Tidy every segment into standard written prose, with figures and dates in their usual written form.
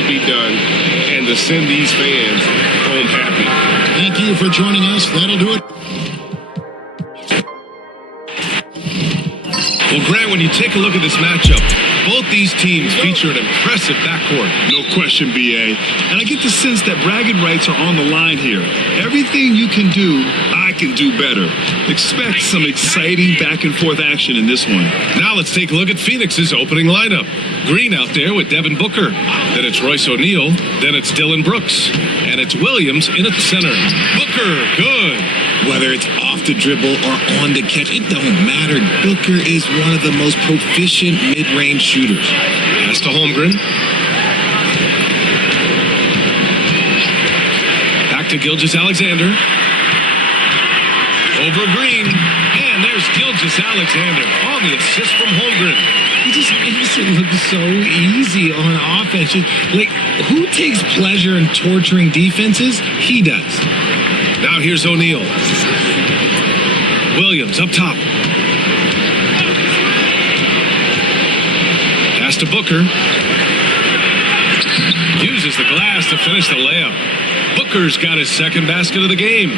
to be done and to send these fans home happy. Thank you for joining us. That'll do it. Well, Grant, when you take a look at this matchup, both these teams feature an impressive backcourt. No question, B.A. And I get the sense that bragging rights are on the line here. Everything you can do, I can do better. Expect some exciting back-and-forth action in this one. Now let's take a look at Phoenix's opening lineup. Green out there with Devin Booker. Then it's Royce O'Neal. Then it's Dylan Brooks. And it's Williams in at center. Booker, good. Whether it's off the dribble or on the catch, it don't matter. Booker is one of the most proficient mid-range shooters. Pass to Holmgren. Back to Gilgeous-Alexander. Over Green. And there's Gilgeous-Alexander on the assist from Holmgren. He just makes it look so easy on offense. Like, who takes pleasure in torturing defenses? He does. Now here's O'Neal. Williams up top. Pass to Booker. Uses the glass to finish the layup. Booker's got his second basket of the game.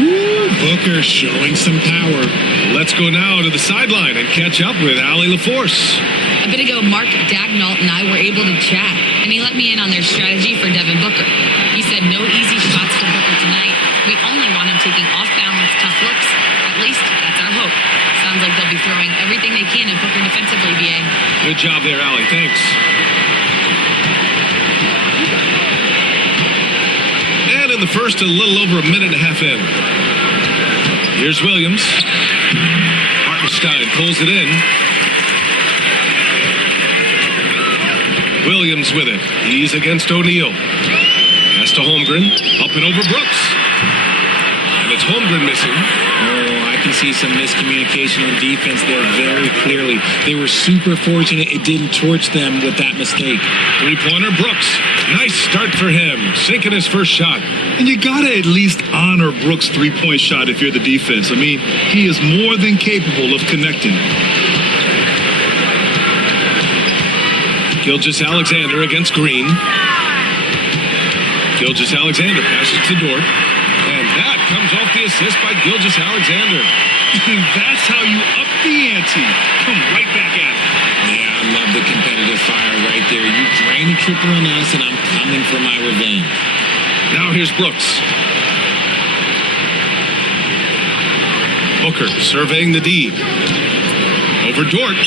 Woo, Booker showing some power. Let's go now to the sideline and catch up with Allie LaForce. A bit ago, Mark Dagnall and I were able to chat, and he let me in on their strategy for Devin Booker. He said no easy shots for Booker tonight. We only want him taking off-balance, tough looks. At least that's our hope. Sounds like they'll be throwing everything they can at Booker defensively, BA. Good job there, Allie. Thanks. And in the first, a little over a minute and a half in. Here's Williams. Hartenstein pulls it in. Williams with it. He's against O'Neal. Pass to Holmgren. Up and over Brooks. And it's Holmgren missing. Oh, I can see some miscommunication on defense there very clearly. They were super fortunate it didn't torch them with that mistake. Three-pointer Brooks. Nice start for him. Sinking his first shot. And you got to at least honor Brooks' three-point shot if you're the defense. I mean, he is more than capable of connecting. Gilgeous-Alexander against Green. Gilgeous-Alexander passes to Dort. And that comes off the assist by Gilgeous-Alexander. That's how you up the ante. Come right back at it. Yeah, I love the competitive fire right there. You drain a triple on us, and I'm coming for my revenge. Now here's Brooks. Booker surveying the D. Over Dort.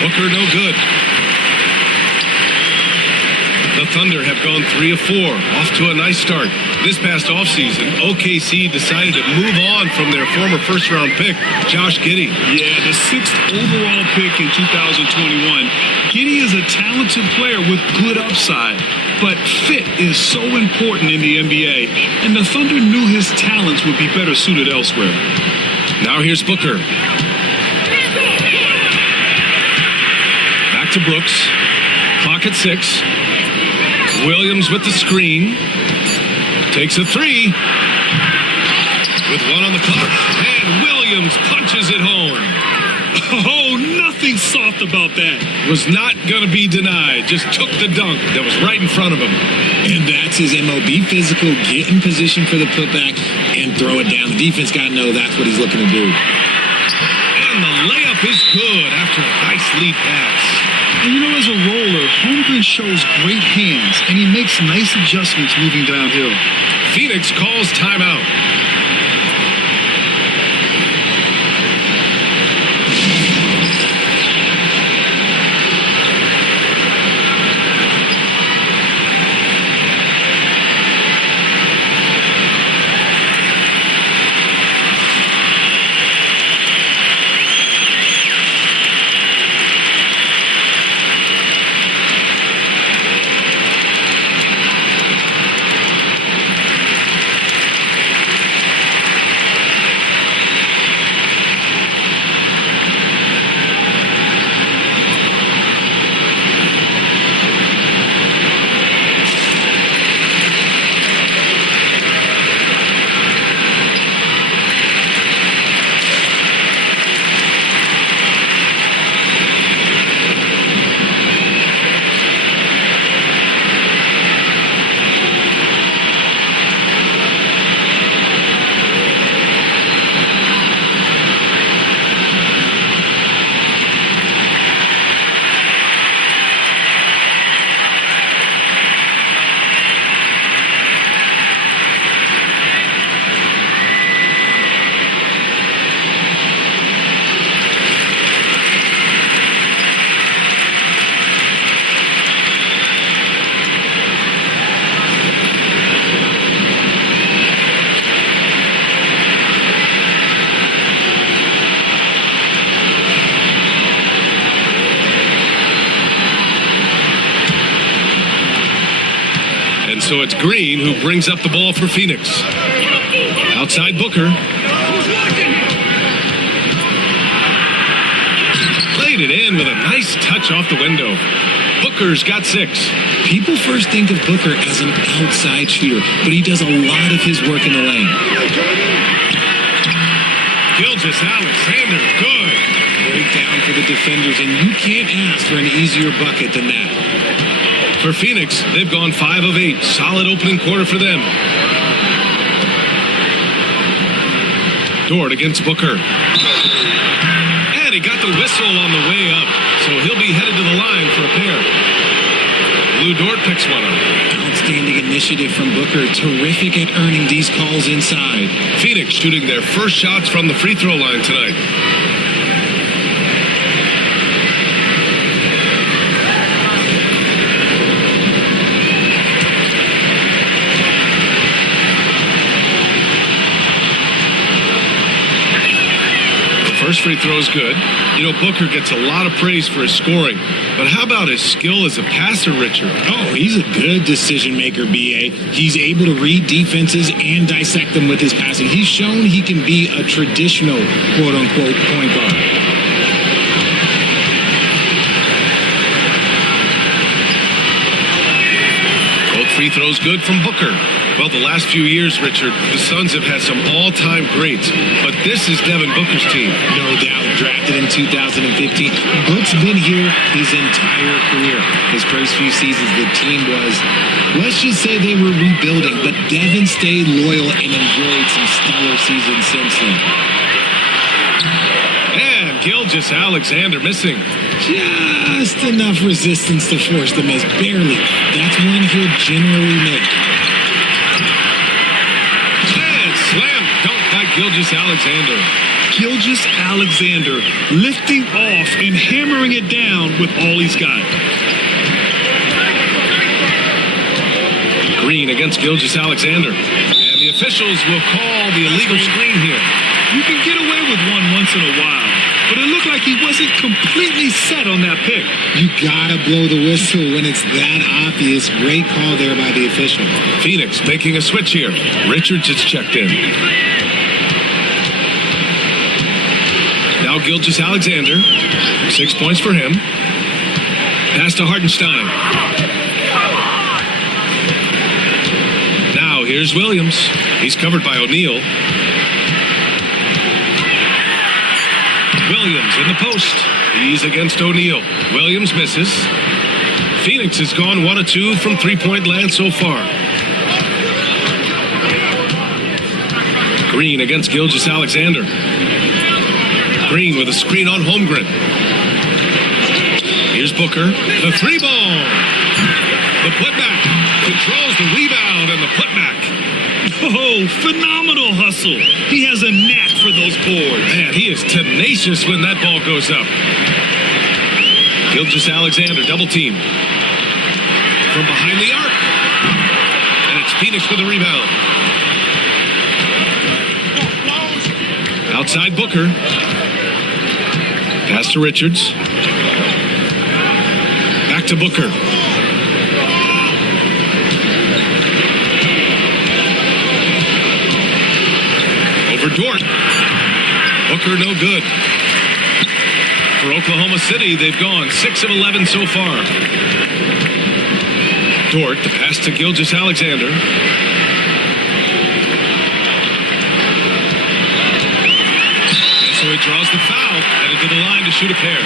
Booker no good. The Thunder have gone 3 of 4, off to a nice start. This past offseason, OKC decided to move on from their former first-round pick, Josh Giddey. Yeah, the 6th overall pick in 2021. Giddey is a talented player with good upside, but fit is so important in the NBA, and the Thunder knew his talents would be better suited elsewhere. Now here's Booker. Back to Brooks. Clock at 6. Williams with the screen. Takes a three. With one on the clock. And Williams punches it home. Oh, nothing soft about that. Was not going to be denied. Just took the dunk that was right in front of him. And that's his MOB physical. Get in position for the putback and throw it down. The defense got to know that's what he's looking to do. And the layup is good after a nice lead pass. And you know, as a roller, Holmgren shows great hands, and he makes nice adjustments moving downhill. Phoenix calls timeout. So it's Green who brings up the ball for Phoenix. Outside Booker. Played it in with a nice touch off the window. Booker's got 6. People first think of Booker as an outside shooter, but he does a lot of his work in the lane. Gilgeous-Alexander, good. Breakdown for the defenders, and you can't ask for an easier bucket than that. For Phoenix, they've gone 5 of 8. Solid opening quarter for them. Dort against Booker. And he got the whistle on the way up, so he'll be headed to the line for a pair. Lou Dort picks one up. Outstanding initiative from Booker. Terrific at earning these calls inside. Phoenix shooting their first shots from the free throw line tonight. First free throw is good. You know, Booker gets a lot of praise for his scoring, but how about his skill as a passer, Richard? Oh, he's a good decision maker, B.A. He's able to read defenses and dissect them with his passing. He's shown he can be a traditional, quote-unquote, point guard. Both free throws good from Booker. Well, the last few years, Richard, the Suns have had some all-time greats, but this is Devin Booker's team. No doubt, drafted in 2015. Book's been here his entire career. His first few seasons, the team was, let's just say they were rebuilding, but Devin stayed loyal and enjoyed some stellar seasons since then. And Gilgeous-Alexander missing. Just enough resistance to force the miss, barely. That's one he'll generally make. Slam dunk by Gilgeous-Alexander. Gilgeous-Alexander lifting off and hammering it down with all he's got. Green against Gilgeous-Alexander. And the officials will call the illegal screen here. You can get away with one once in a while, but it looked like he wasn't completely set on that pick. You gotta blow the whistle when it's that obvious. Great call there by the official. Phoenix making a switch here. Richards is checked in. Now Gilgeous-Alexander. 6 points for him. Pass to Hartenstein. Now here's Williams. He's covered by O'Neal. Williams in the post. He's against O'Neal. Williams misses. Phoenix has gone 1 of 2 from three-point land so far. Green against Gilgeous-Alexander. Green with a screen on Holmgren. Here's Booker. The 3-ball. The putback. Controls the rebound and the putback. Oh, phenomenal hustle. He has a knack for those boards. Man, he is tenacious when that ball goes up. Gilgeous-Alexander double team. From behind the arc. And it's Phoenix with the rebound. Outside Booker. Pass to Richards. Back to Booker. Over Dort. Booker no good. For Oklahoma City, they've gone 6 of 11 so far. Dort, the pass to Gilgeous-Alexander. And so he draws the foul, headed to the line to shoot a pair.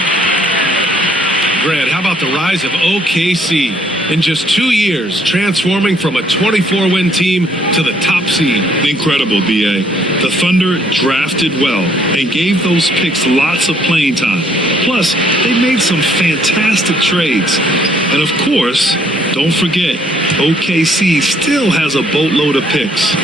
Grant, how about the rise of OKC? In just 2 years, transforming from a 24-win team to the top seed. Incredible, B.A. The Thunder drafted well and gave those picks lots of playing time. Plus, they made some fantastic trades. And of course, don't forget, OKC still has a boatload of picks.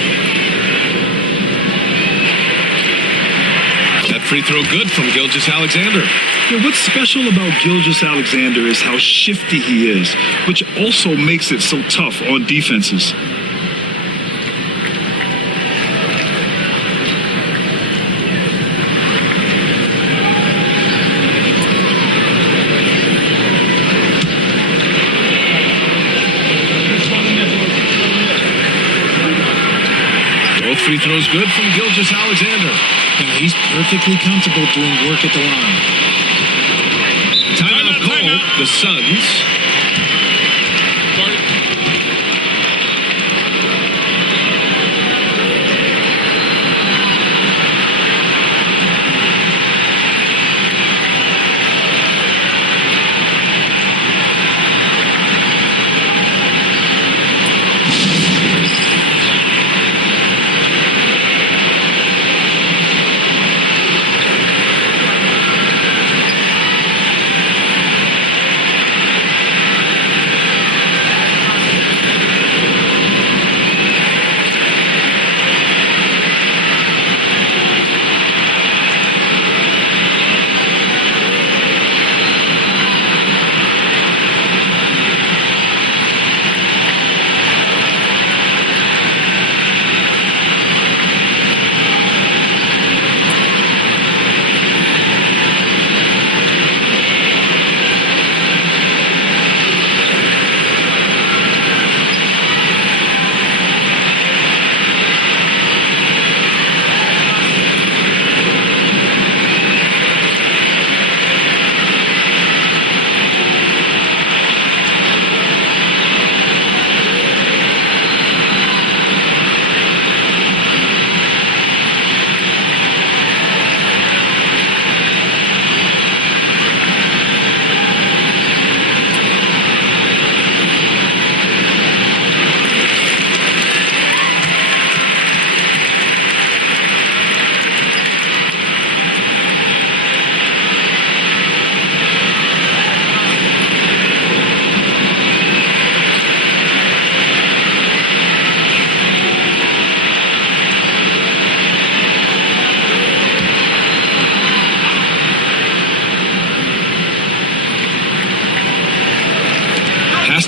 That free throw good from Gilgeous-Alexander. Yeah, what's special about Gilgeous-Alexander is how shifty he is, which also makes it so tough on defenses. free throw's good from Gilgeous Alexander. Now he's perfectly comfortable doing work at the line. Timeout called. The Suns.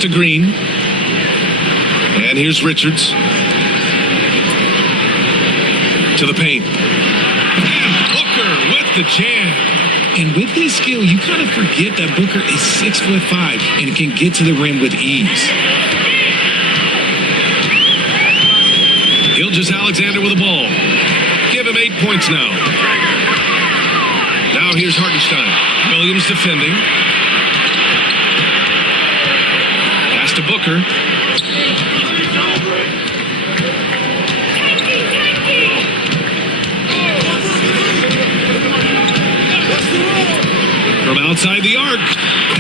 To Green. And here's Richards. To the paint. And Booker with the jam. And with his skill, you kind of forget that Booker is 6'5" and can get to the rim with ease. Gilgeous Alexander with the ball. Give him 8 points now. Now here's Hartenstein. Williams defending. To Booker. From outside the arc.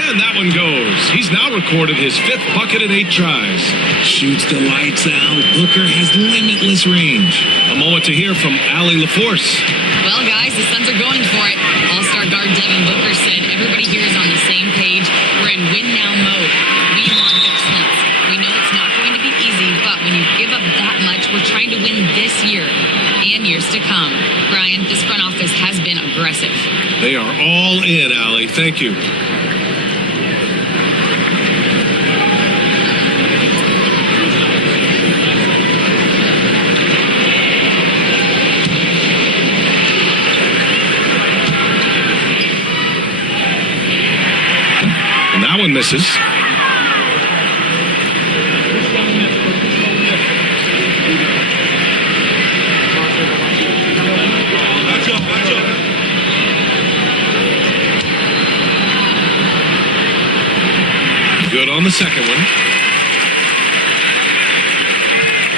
And that one goes. He's now recorded his 5th bucket in 8 tries. Shoots the lights out. Booker has limitless range. A moment to hear from Allie LaForce. Well, guys, the Suns are going for it. All-star guard Devin Booker said everybody here is on the same page. We're in win-now mode. We want excellence. We know it's not going to be easy, but when you give up that much, we're trying to win this year and years to come. Brian, this front office has been aggressive. They are all in, Allie. Thank you. And that one misses. Good on the second one.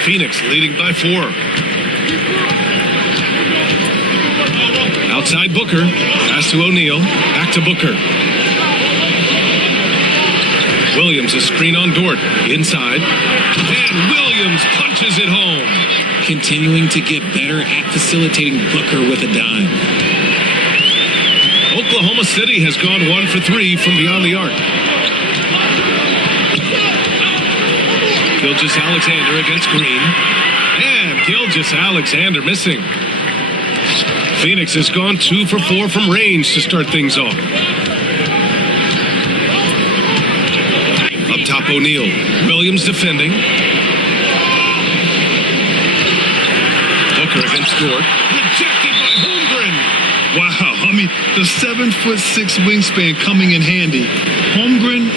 Phoenix leading by 4. Outside Booker. Pass to O'Neal. Back to Booker. Williams a screen on Dort. Inside. And Williams punches it home. Continuing to get better at facilitating Booker with a dime. Oklahoma City has gone 1 for 3 from beyond the arc. Gilgeous Alexander against Green. And Gilgeous Alexander missing. Phoenix has gone 2 for 4 from range to start things off. Up top O'Neal. Williams defending. Booker against Dort. Rejected by Holmgren. Wow, I mean, the 7'6" wingspan coming in handy. Holmgren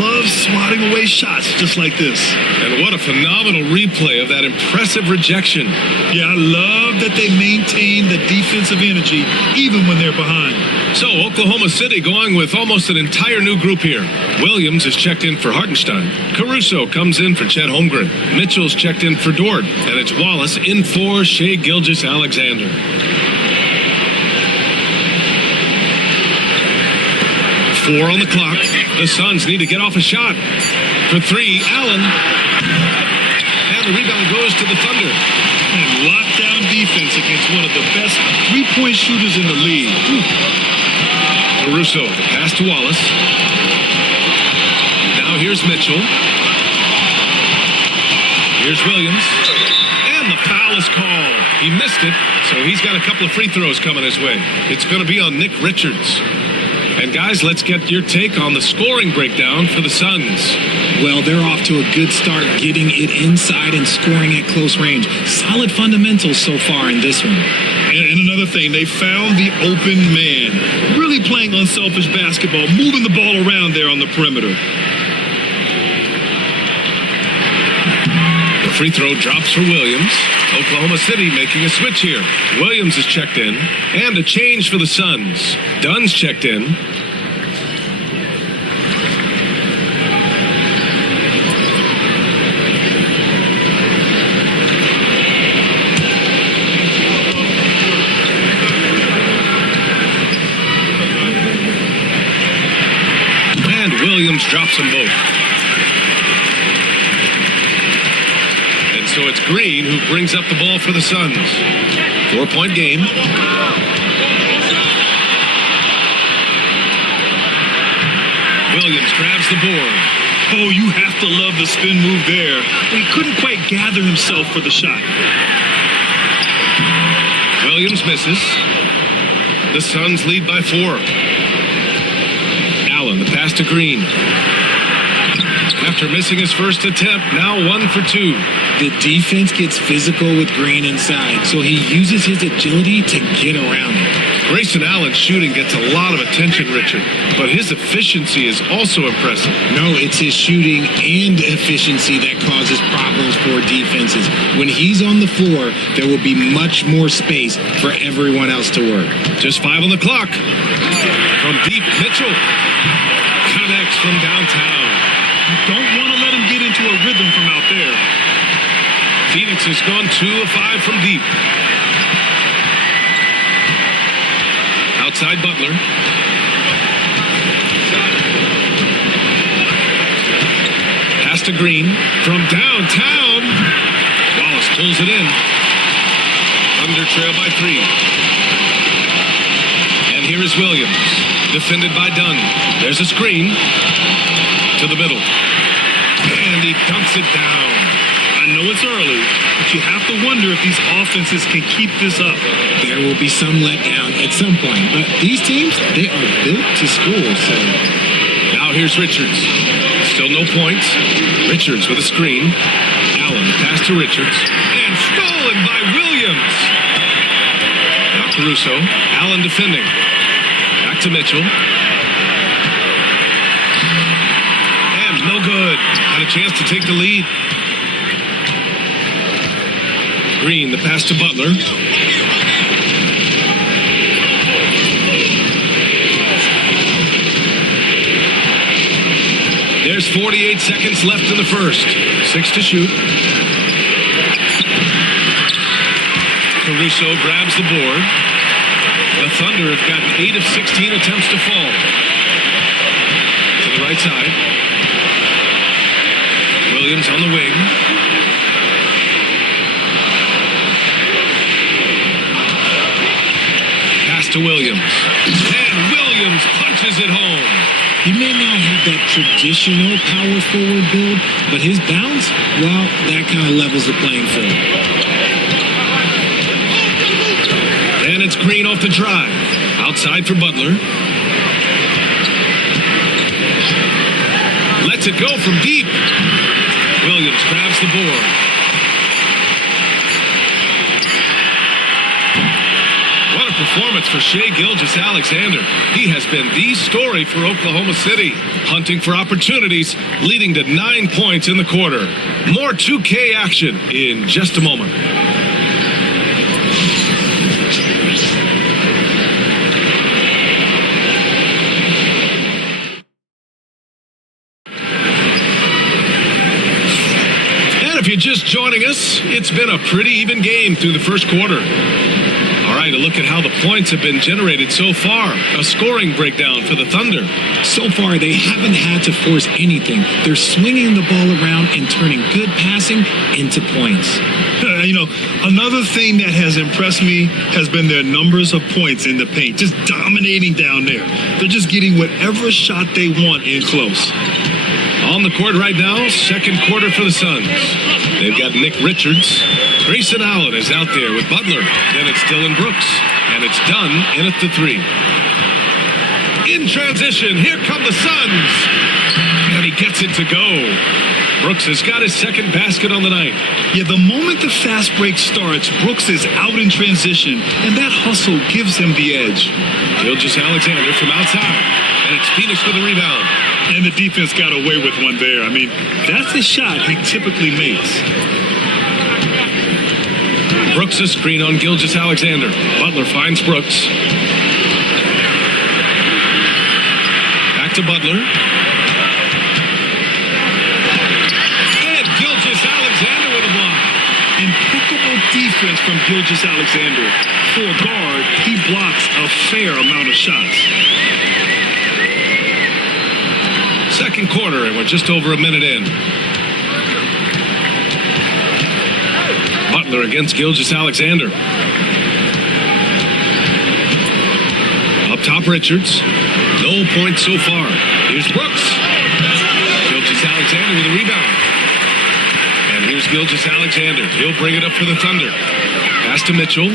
loves swatting away shots just like this. And what a phenomenal replay of that impressive rejection. Yeah, I love that they maintain the defensive energy even when they're behind. So Oklahoma City going with almost an entire new group here. Williams is checked in for Hartenstein. Caruso comes in for Chet Holmgren. Mitchell's checked in for Dort. And it's Wallace in for Shai Gilgeous-Alexander. 4 on the clock. The Suns need to get off a shot. For 3, Allen. And the rebound goes to the Thunder. And lockdown defense against one of the best three-point shooters in the league. Caruso, the pass to Wallace. Now here's Mitchell. Here's Williams. And the foul is called. He missed it, so he's got a couple of free throws coming his way. It's going to be on Nick Richards. And guys, let's get your take on the scoring breakdown for the Suns. Well, they're off to a good start getting it inside and scoring at close range. Solid fundamentals so far in this one. And another thing, they found the open man. Really playing unselfish basketball, moving the ball around there on the perimeter. The free throw drops for Williams. Oklahoma City making a switch here. Williams is checked in. And a change for the Suns. Dunn's checked in. And Williams drops them both. So it's Green who brings up the ball for the Suns. 4-point game. Williams grabs the board. Oh, you have to love the spin move there. But he couldn't quite gather himself for the shot. Williams misses. The Suns lead by 4. Allen, the pass to Green. After missing his first attempt, now 1 for 2. The defense gets physical with Green inside, so he uses his agility to get around it. Grayson Allen's shooting gets a lot of attention, Richard, but his efficiency is also impressive. No, it's his shooting and efficiency that causes problems for defenses. When he's on the floor, there will be much more space for everyone else to work. Just 5 on the clock. From deep, Mitchell connects from downtown. You don't want to let him get into a rhythm from out there. Phoenix has gone 2 of 5 from deep. Outside Butler. Pass to Green from downtown. Wallace pulls it in. Thunder trail by 3. And here is Williams. Defended by Dunn. There's a screen. To the middle. And he dunks it down. I know it's early, but you have to wonder if these offenses can keep this up. There will be some letdown at some point, but these teams, they are built to score, so. Now here's Richards. Still no points. Richards with a screen. Allen, pass to Richards. And stolen by Williams. Now Caruso. Allen defending. Back to Mitchell. No good. Had a chance to take the lead. Green, the pass to Butler. There's 48 seconds left in the first. 6 to shoot. Caruso grabs the board. The Thunder have gotten 8 of 16 attempts to fall. To the right side. Williams on the wing. Pass to Williams. And Williams punches it home. He may not have that traditional power forward build, but his bounce, well, that kind of levels the playing field. And it's Green off the drive. Outside for Butler. Lets it go from deep. Williams grabs the board. What a performance for Shai Gilgeous-Alexander. He has been the story for Oklahoma City, hunting for opportunities, leading to 9 points in the quarter. More 2K action in just a moment. If you're just joining us, it's been a pretty even game through the first quarter. All right, a look at how the points have been generated so far. A scoring breakdown for the Thunder. So far, they haven't had to force anything. They're swinging the ball around and turning good passing into points. Another thing that has impressed me has been their numbers of points in the paint, just dominating down there. They're just getting whatever shot they want in close. On the court right now, second quarter for the Suns. They've got Nick Richards. Grayson Allen is out there with Butler. Then it's Dylan Brooks. And it's done in at the three. In transition, here come the Suns. And he gets it to go. Brooks has got his second basket on the night. Yeah, the moment the fast break starts, Brooks is out in transition, and that hustle gives him the edge. Gilgeous-Alexander from outside. And it's Phoenix with a rebound. And the defense got away with one there. I mean, that's a shot he typically makes. Brooks a screen on Gilgeous-Alexander. Butler finds Brooks. Back to Butler. And Gilgeous-Alexander with a block. Impeccable defense from Gilgeous-Alexander. For a guard, he blocks a fair amount of shots. Second quarter, and we're just over a minute in. Butler against Gilgeous-Alexander. Up top, Richards. No points so far. Here's Brooks. Gilgeous-Alexander with a rebound. And here's Gilgeous-Alexander. He'll bring it up for the Thunder. Pass to Mitchell.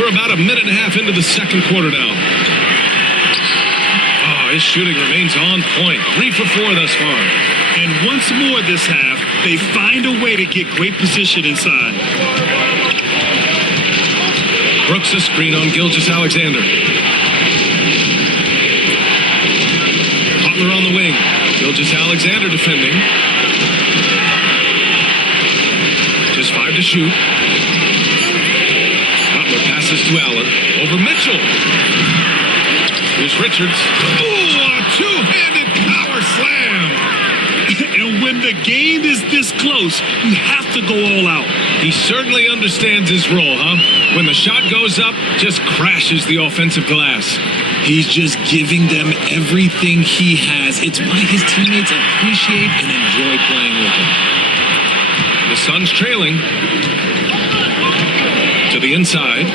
We're about a minute and a half into the second quarter now. His shooting remains on point. 3 for 4 thus far. And once more this half, they find a way to get great position inside. Brooks a screen on Gilgeous-Alexander. Butler on the wing. Gilgeous-Alexander defending. Just 5 to shoot. Butler passes to Allen. Over Mitchell. Here's Richards. Ooh, a two-handed power slam. And when the game is this close, you have to go all out. He certainly understands his role, huh? When the shot goes up, just crashes the offensive glass. He's just giving them everything he has. It's why his teammates appreciate and enjoy playing with him. The Suns trailing. To the inside.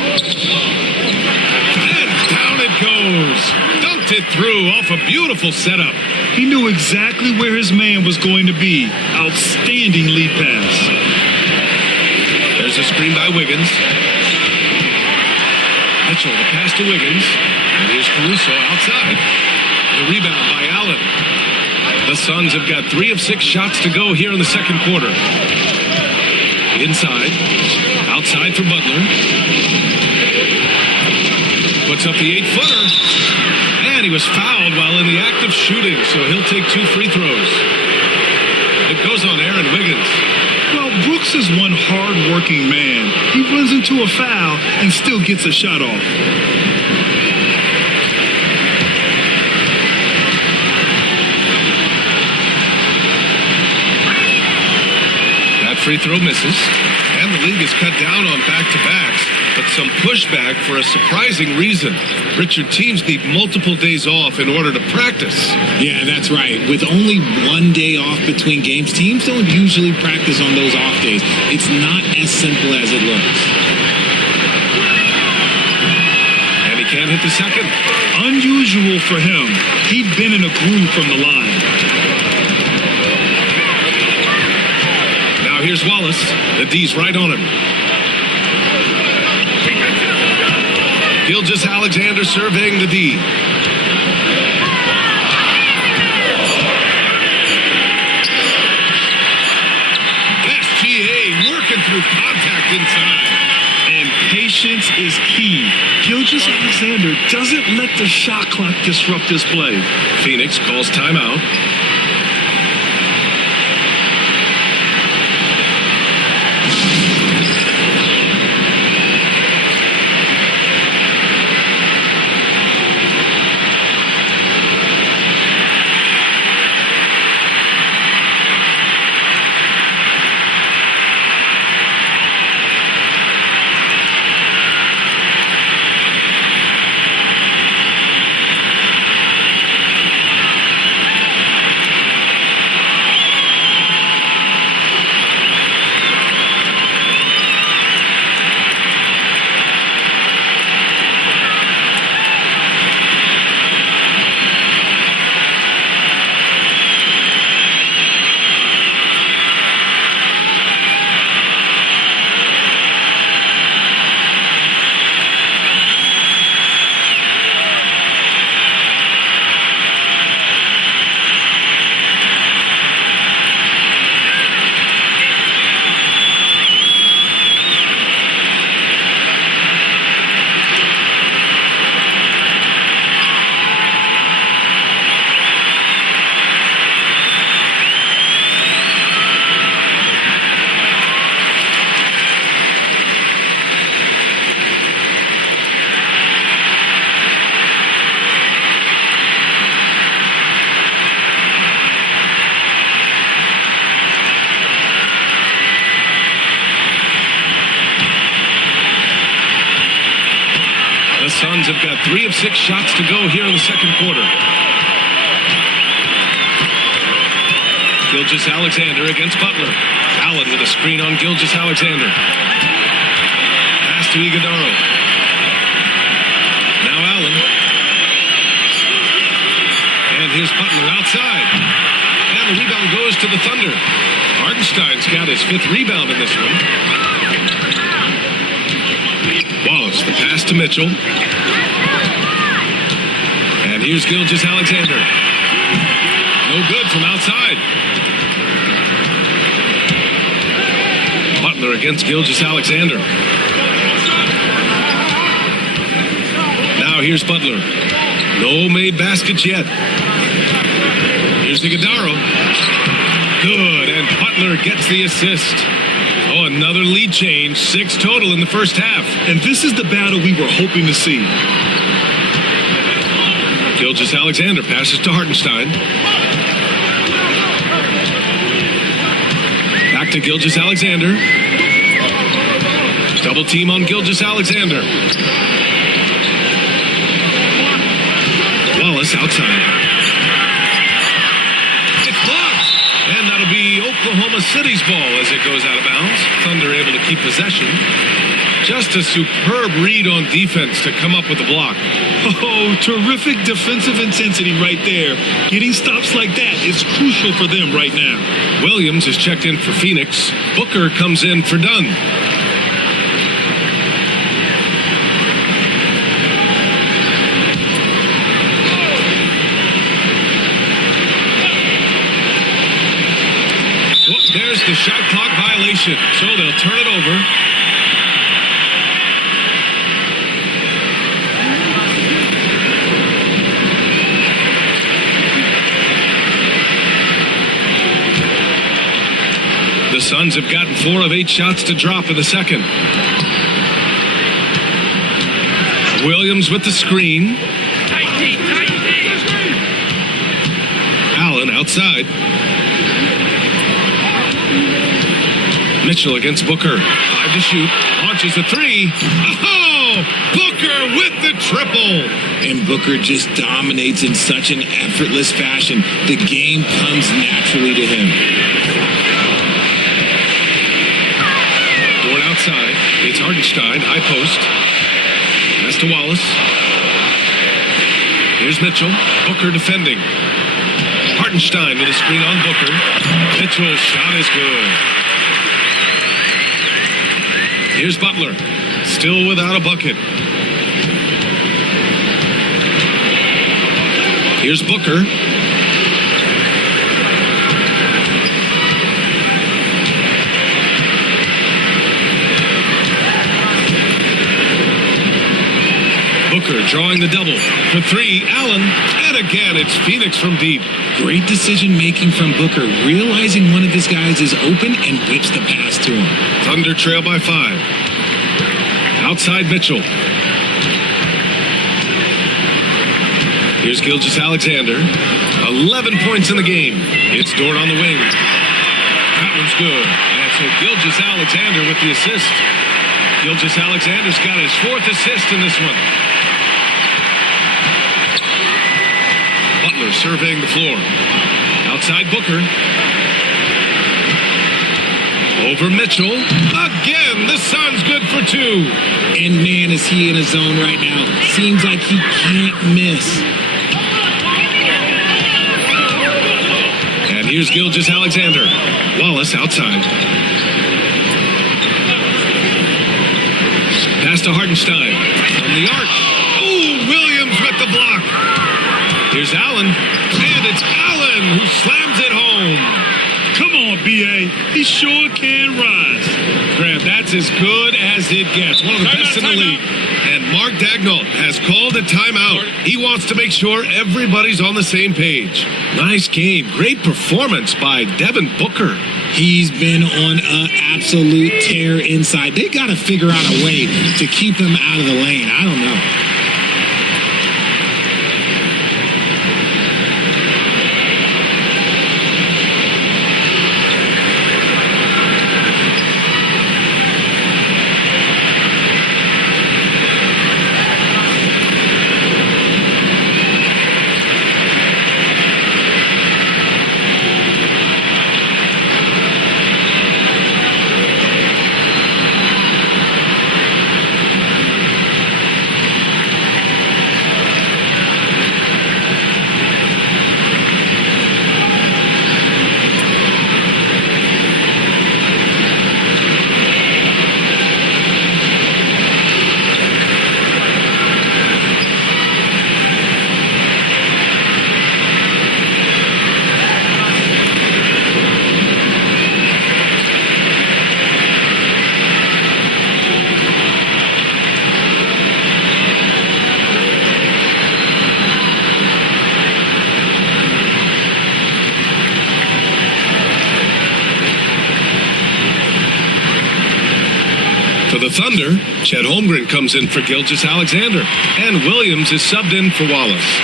And down it goes. Dunked it through off a beautiful setup. He knew exactly where his man was going to be. Outstanding lead pass. There's a screen by Wiggins. Mitchell, the pass to Wiggins. And here's Caruso outside. The rebound by Allen. The Suns have got 3 of 6 shots to go here in the second quarter. Inside. Outside for Butler. Puts up the 8-footer. And he was fouled while in the act of shooting, so he'll take 2 free throws. It goes on Aaron Wiggins. Well, Brooks is one hard-working man. He runs into a foul and still gets a shot off. That free throw misses. And the league has cut down on back-to-backs, but some pushback for a surprising reason. Richard, teams need multiple days off in order to practice. Yeah, that's right. With only 1 day off between games, teams don't usually practice on those off days. It's not as simple as it looks. And he can't hit the second. Unusual for him. He'd been in a groove from the line. Now here's Wallace. The D's right on him. Gilgeous-Alexander surveying the D. SGA working through contact inside. Gilgeous-Alexander doesn't let the shot clock disrupt his play. Phoenix calls timeout. Suns have got 3 of 6 shots to go here in the second quarter. Gilgeous-Alexander against Butler. Allen with a screen on Gilgeous-Alexander. Pass to Iguodala. Now Allen. And here's Butler outside. And the rebound goes to the Thunder. Hartenstein's got his 5th rebound in this one. Wallace, the pass to Mitchell. And here's Gilgeous-Alexander. No good from outside. Butler against Gilgeous-Alexander. Now here's Butler. No made baskets yet. Here's Iguodala. Good, and Butler gets the assist. Oh, another lead change. 6 total in the first half. And this is the battle we were hoping to see. Gilgeous-Alexander passes to Hartenstein. Back to Gilgeous-Alexander. Double team on Gilgeous-Alexander. Wallace outside. It's blocked. And that'll be Oklahoma City's ball as it goes out of bounds. Thunder able to keep possession. Just a superb read on defense to come up with a block. Oh, terrific defensive intensity right there. Getting stops like that is crucial for them right now. Williams is checked in for Phoenix. Booker comes in for Dunn. Oh, there's the shot clock violation, so they'll turn it over. The Suns have gotten 4 of 8 shots to drop in the second. Williams with the screen. Allen outside. Mitchell against Booker. 5 to shoot. Launches a 3. Oh! Booker with the triple. And Booker just dominates in such an effortless fashion. The game comes naturally to him. Outside, it's Hartenstein, high post. Pass to Wallace. Here's Mitchell. Booker defending. Hartenstein with a screen on Booker. Mitchell's shot is good. Here's Butler. Still without a bucket. Here's Booker. Booker drawing the double. For three, Allen. And again, it's Phoenix from deep. Great decision-making from Booker, realizing one of his guys is open and whips the pass to him. Thunder trail by 5. Outside Mitchell. Here's Gilgeous-Alexander. 11 points in the game. It's Dort on the wing. That one's good. And so Gilgeous-Alexander with the assist. Gilgeous-Alexander's got his 4th assist in this one. Butler surveying the floor. Outside Booker. Over Mitchell. Again, the Suns good for 2. And man, is he in a zone right now. Seems like he can't miss. And here's Gilgeous-Alexander. Wallace outside. Pass to Hartenstein. From the arc. Oh, Williams with the block. Here's Allen. And it's Allen who slams it home. Come on, B.A. He sure can rise. Graham, that's as good as it gets. One of the best in the league. And Mark Daigneault has called a timeout. He wants to make sure everybody's on the same page. Nice game. Great performance by Devin Booker. He's been on an absolute tear inside. They got to figure out a way to keep him out of the lane. I don't know. For the Thunder, Chet Holmgren comes in for Gilgeous-Alexander. And Williams is subbed in for Wallace.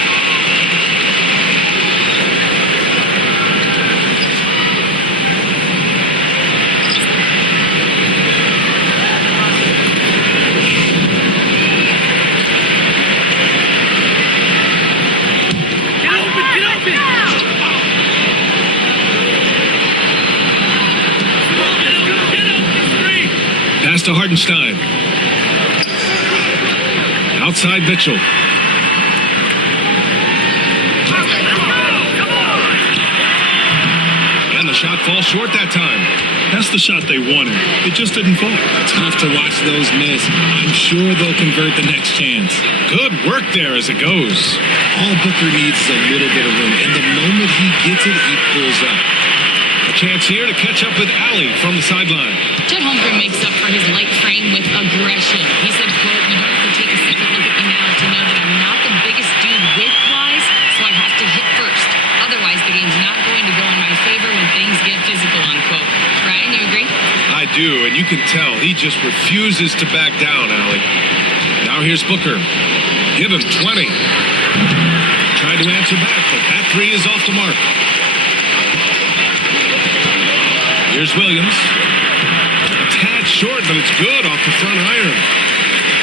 Pass to Hartenstein. Outside Mitchell. And the shot falls short that time. That's the shot they wanted. It just didn't fall. Tough to watch those miss. I'm sure they'll convert the next chance. Good work there as it goes. All Booker needs is a little bit of room, and the moment he gets it, he pulls up. A chance here to catch up with Allie from the sideline. Chet Holmgren makes up for his light frame with aggression. He said, quote, "You don't have to take a second look at me now to know that I'm not the biggest dude width-wise, so I have to hit first. Otherwise, the game's not going to go in my favor when things get physical," unquote. Ryan, you agree? I do, and you can tell he just refuses to back down, Allie. Now here's Booker. Give him 20. Tried to answer back, but that three is off the mark. Here's Williams. A tad short, but it's good off the front iron.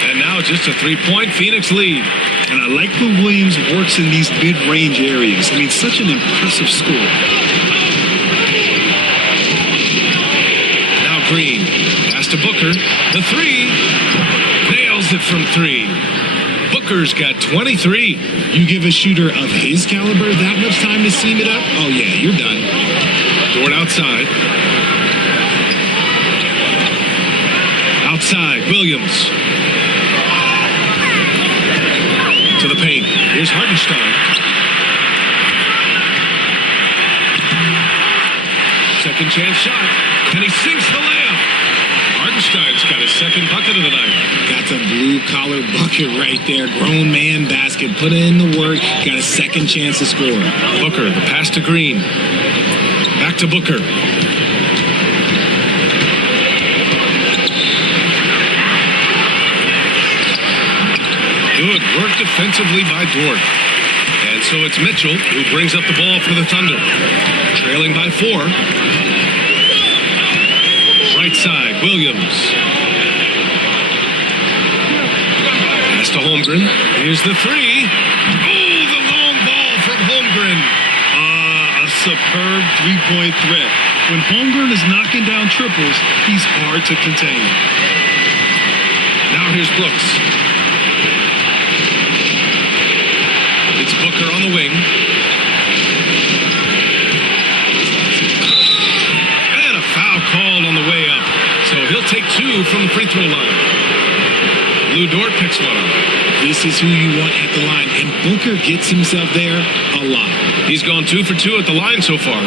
And now just a three-point Phoenix lead. And I like when Williams works in these mid-range areas. I mean, such an impressive score. Now Green. Pass to Booker. The three. Nails it from three. Booker's got 23. You give a shooter of his caliber that much time to seam it up? Oh, yeah, you're done. Dort outside. Outside, Williams. To the paint. Here's Hartenstein. Second chance shot. And he sinks the layup. Hartenstein's got his second bucket of the night. That's a blue-collar bucket right there. Grown man basket. Put in the work. Got a second chance to score. Booker, the pass to Green. Back to Booker. Good work defensively by Dort. And so it's Mitchell who brings up the ball for the Thunder. Trailing by 4. Right side, Williams. Pass to Holmgren. Here's the 3. Oh, the long ball from Holmgren. A superb three-point threat. When Holmgren is knocking down triples, he's hard to contain. Now here's Brooks. It's Booker on the wing. And a foul called on the way up. So he'll take 2 from the free throw line. Lou Dort picks one up. This is who you want at the line, and Booker gets himself there a lot. He's gone 2 for 2 at the line so far.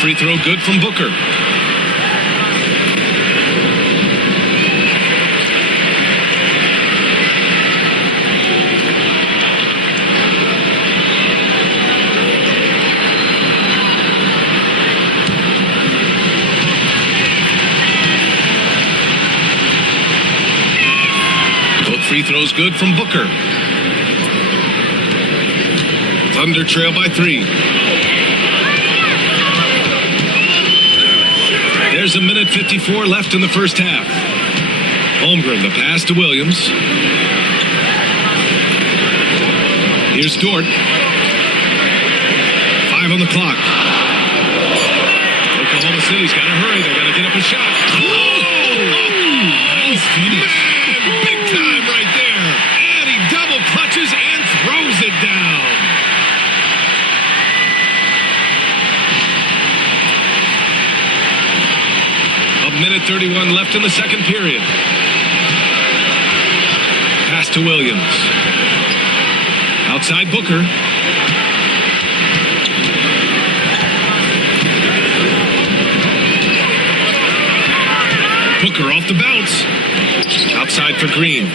Free throw good from Booker. Both free throws good from Booker. Thunder trail by 3. There's a minute 54 left in the first half. Holmgren, the pass to Williams. Here's Dort. 5 on the clock. Oklahoma City's got to hurry. They got to get up a shot. Nice finish. Man, big time right there. And he double clutches and throws it down. Minute 31 left in the second period. Pass to Williams. Outside Booker. Booker off the bounce. Outside for Green.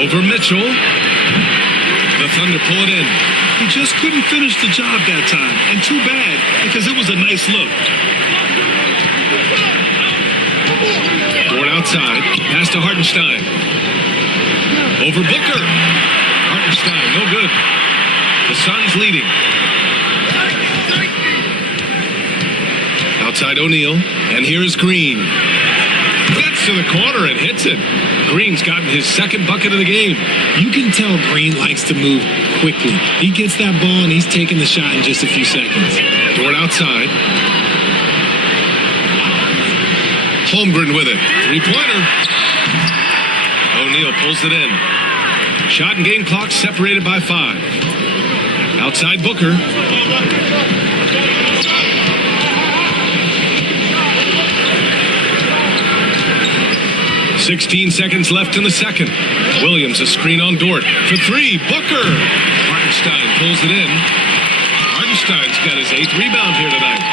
Over Mitchell. The Thunder pull it in. He just couldn't finish the job that time. And too bad, because it was a nice look. Dort outside. Pass to Hartenstein. Over Booker. Hartenstein, no good. The Suns leading. Outside O'Neal. And here's Green. Gets to the corner and hits it. Green's gotten his second bucket of the game. You can tell Green likes to move quickly. He gets that ball and he's taking the shot in just a few seconds. Dort outside. Holmgren with it. Three-pointer. O'Neal pulls it in. Shot and game clock separated by 5. Outside Booker. "16 seconds left in the second. Williams a screen on Dort. For 3, Booker. Hartenstein pulls it in. Hartenstein's got his 8th rebound here tonight.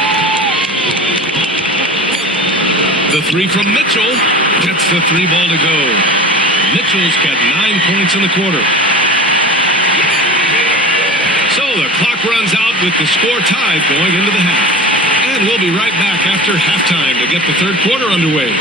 The 3 from Mitchell. Gets the 3 ball to go. Mitchell's got 9 points in the quarter. So the clock runs out with the score tied going into the half. And we'll be right back after halftime to get the third quarter underway.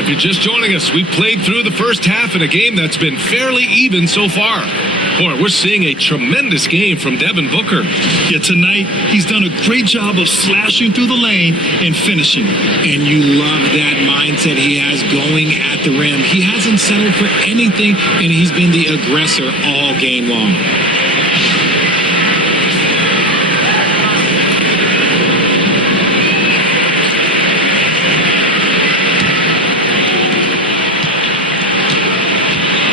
If you're just joining us, we played through the first half in a game that's been fairly even so far. Boy, we're seeing a tremendous game from Devin Booker. Yeah, tonight he's done a great job of slashing through the lane and finishing. And you love that mindset he has going at the rim. He hasn't settled for anything, and he's been the aggressor all game long.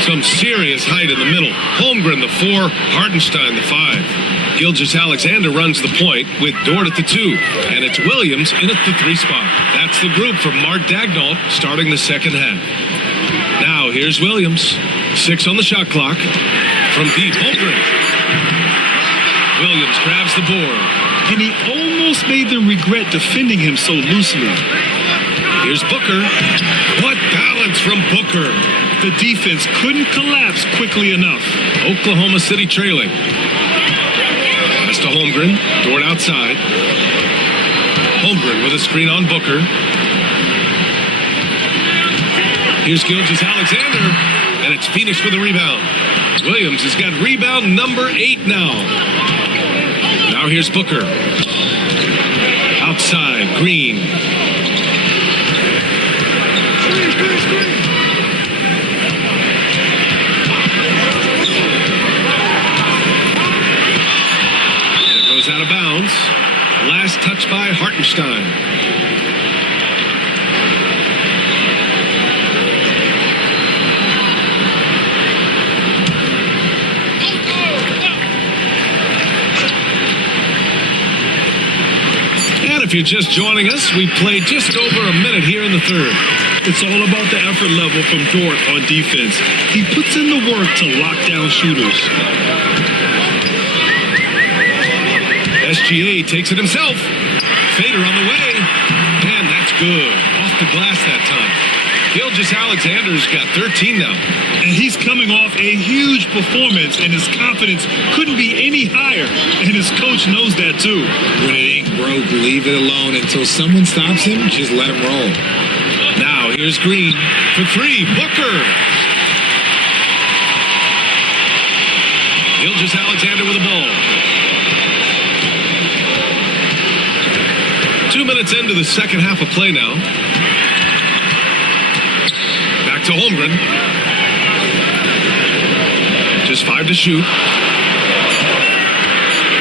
Some serious height in the middle. Holmgren, the 4. Hartenstein, the 5. Gilgeous-Alexander runs the point with Dort at the 2. And it's Williams in at the 3 spot. That's the group from Mark Daigneault starting the second half. Now here's Williams. 6 on the shot clock. From deep, Holmgren. Williams grabs the board. And he almost made them regret defending him so loosely. Here's Booker. What balance from Booker. The defense couldn't collapse quickly enough. Oklahoma City trailing. Pass to Holmgren. Dort outside. Holmgren with a screen on Booker. Here's Gilgeous-Alexander. And it's Phoenix with a rebound. Williams has got rebound number 8 now. Now here's Booker. Outside, Green. Out of bounds. Last touch by Hartenstein. And if you're just joining us, we played just over a minute here in the third. It's all about the effort level from Dort on defense. He puts in the work to lock down shooters. SGA takes it himself. Fader on the way. And that's good. Off the glass that time. Gilgeous-Alexander's got 13 now. And he's coming off a huge performance, and his confidence couldn't be any higher. And his coach knows that too. When it ain't broke, leave it alone until someone stops him. Just let him roll. Now here's Green for 3. Booker. Gilgeous-Alexander with the ball. 2 minutes into the second half of play now. Back to Holmgren. Just 5 to shoot.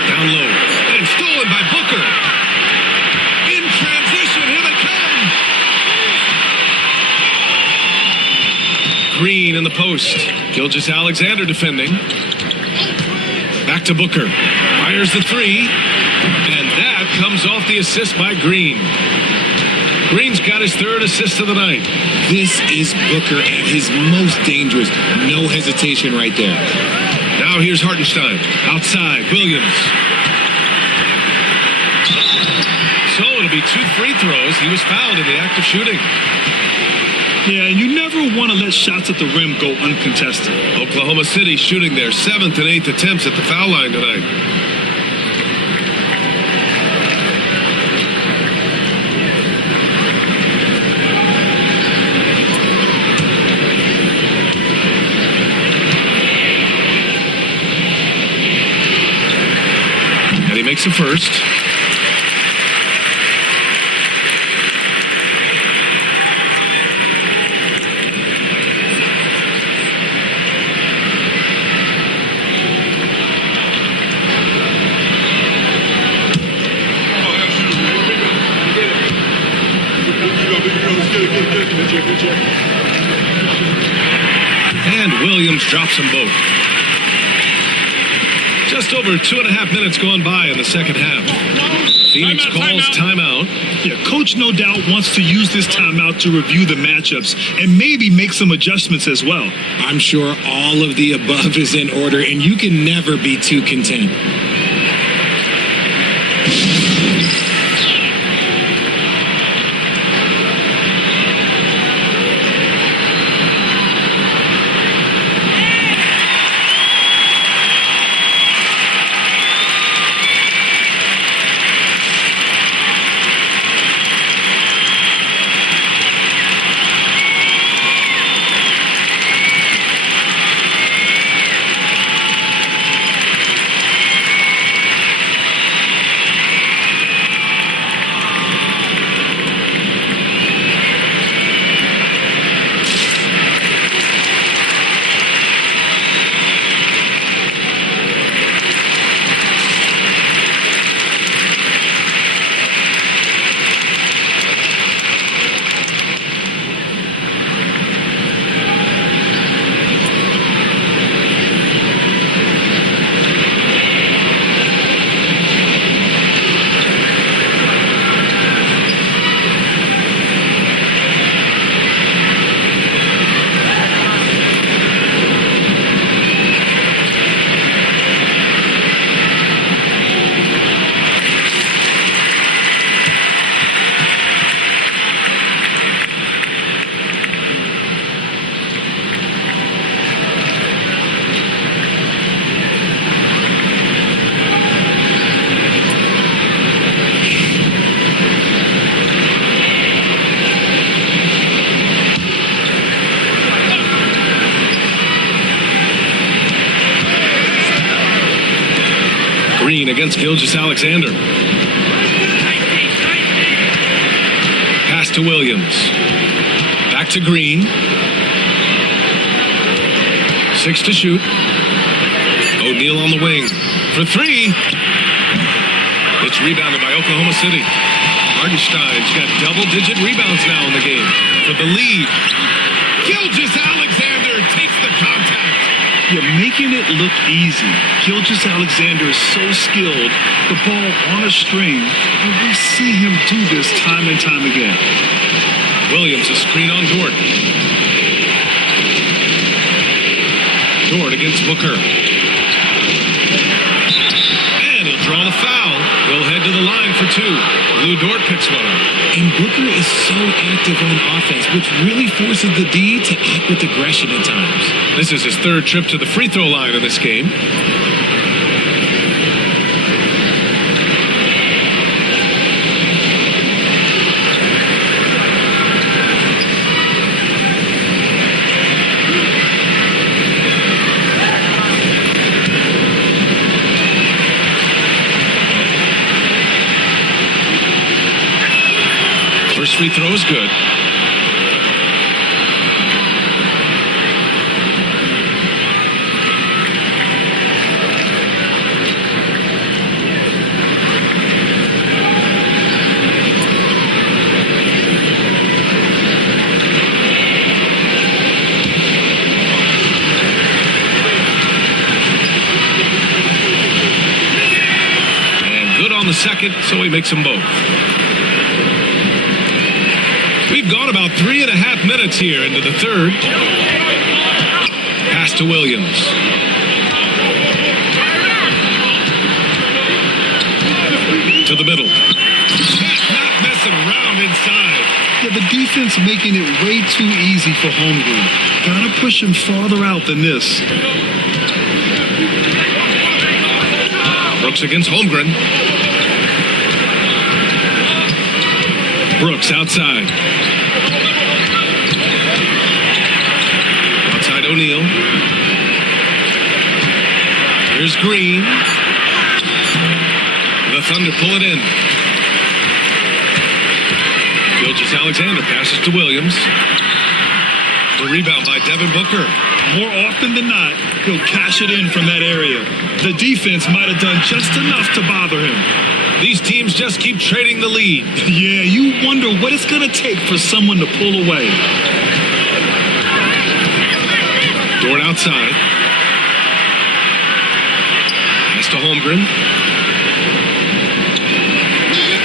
Down low. And stolen by Booker. In transition, here they come. Green in the post. Gilgeous-Alexander defending. Back to Booker. Fires the 3. And that comes off the assist by Green. Green's got his 3rd assist of the night. This is Booker at his most dangerous. No hesitation right there. Now here's Hartenstein. Outside, Williams. So it'll be 2 free throws. He was fouled in the act of shooting. Yeah, and you never want to let shots at the rim go uncontested. Oklahoma City shooting their 7th and 8th attempts at the foul line tonight. And he makes the first. And Williams drops them both. Just over 2.5 minutes gone by in the second half. Phoenix calls timeout. Yeah, coach no doubt wants to use this timeout to review the matchups and maybe make some adjustments as well. I'm sure all of the above is in order, and you can never be too content. screen against Gilgeous-Alexander. Pass to Williams. Back to Green. 6 to shoot. O'Neal on the wing for 3. It's rebounded by Oklahoma City. Hartenstein's got double-digit rebounds now in the game for the lead. Gilgeous-Alexander takes the contact. You're making it look easy. Gilgeous-Alexander is so skilled. The ball on a string, and we see him do this time and time again. Williams, a screen on Dort. Dort against Booker. And he'll draw the foul. He'll head to the line for 2. Lou Dort picks one up. And Booker is so active on offense, which really forces the D to act with aggression at times. This is his 3rd trip to the free throw line in this game. First free throw is good. And good on the second, so he makes them both. We've gone about 3.5 minutes here into the 3rd. Pass to Williams. To the middle. Not messing around inside. Yeah, the defense making it way too easy for Holmgren. Gotta push him farther out than this. Brooks against Holmgren. Brooks outside. Outside O'Neal. Here's Green. The Thunder pull it in. Gilgeous-Alexander passes to Williams. The rebound by Devin Booker. More often than not, he'll cash it in from that area. The defense might have done just enough to bother him. These teams just keep trading the lead. Yeah, you wonder what it's going to take for someone to pull away. Dort outside. Pass to Holmgren.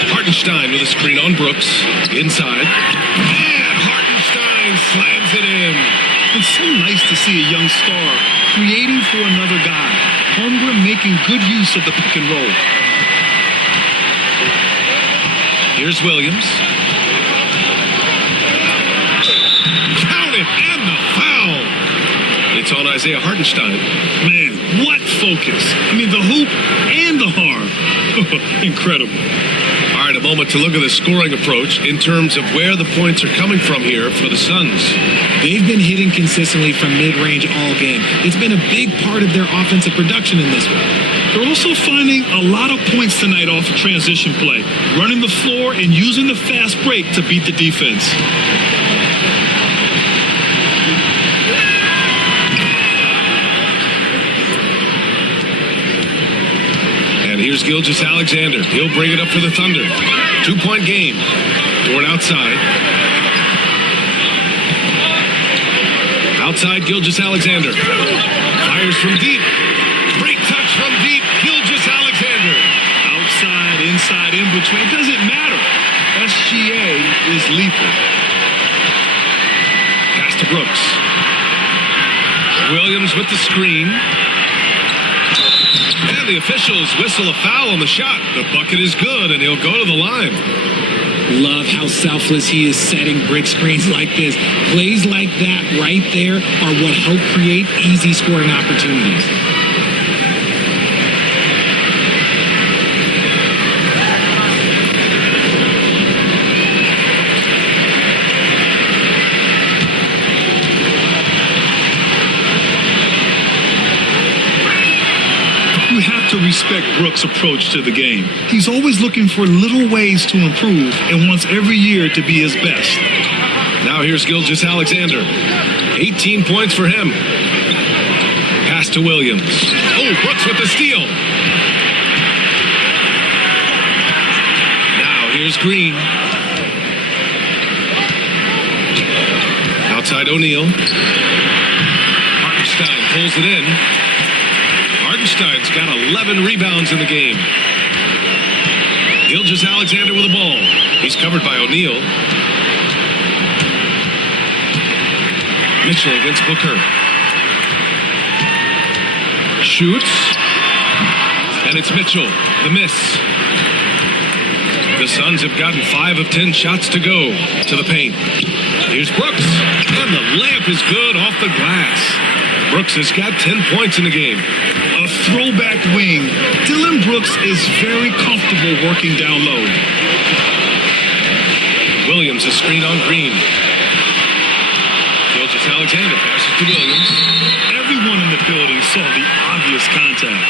Hartenstein with a screen on Brooks. Inside. And Hartenstein slams it in. It's so nice to see a young star creating for another guy. Holmgren making good use of the pick and roll. Here's Williams. Count it, and the foul. It's on Isaiah Hartenstein. Man, what focus. I mean, the hoop and the harm. Incredible. All right, a moment to look at the scoring approach in terms of where the points are coming from here for the Suns. They've been hitting consistently from mid-range all game. It's been a big part of their offensive production in this one. They're also finding a lot of points tonight off of transition play, running the floor and using the fast break to beat the defense. And here's Gilgeous-Alexander. He'll bring it up for the Thunder. 2-point game. Dort outside. Outside Gilgeous-Alexander. Fires from deep. Great touch from deep. Gilgeous-Alexander. Outside, inside, in between. It doesn't matter. SGA is lethal. Pass to Brooks. Williams with the screen. And the officials whistle a foul on the shot. The bucket is good, and he'll go to the line. Love how selfless he is setting brick screens like this. Plays like that right there are what help create easy scoring opportunities. You have to respect Brooks' approach to the game. He's always looking for little ways to improve and wants every year to be his best. Now here's Gilgeous-Alexander. 18 points for him. Pass to Williams. Oh, Brooks with the steal. Now here's Green. Outside O'Neal. Hartenstein pulls it in. Hartenstein's got 11 rebounds in the game. Gilgeous-Alexander with the ball. He's covered by O'Neal. Mitchell against Booker. Shoots. And it's Mitchell. The miss. The Suns have gotten 5 of 10 shots to go to the paint. Here's Brooks. And the layup is good off the glass. Brooks has got 10 points in the game. A throwback wing. Dillon Brooks is very comfortable working down low. Williams a screen on Green. Gilgeous-Alexander passes to Williams. Everyone in the building saw the obvious contact.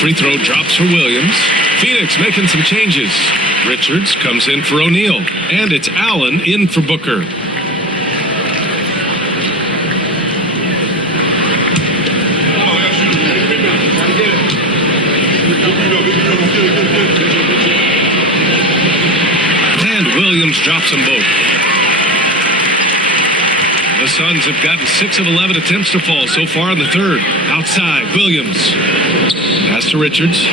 Free throw drops for Williams. Phoenix making some changes. Richards comes in for O'Neal. And it's Allen in for Booker. And Williams drops them both. The Suns have gotten 6 of 11 attempts to fall so far in the third. Outside, Williams. Pass to Richards.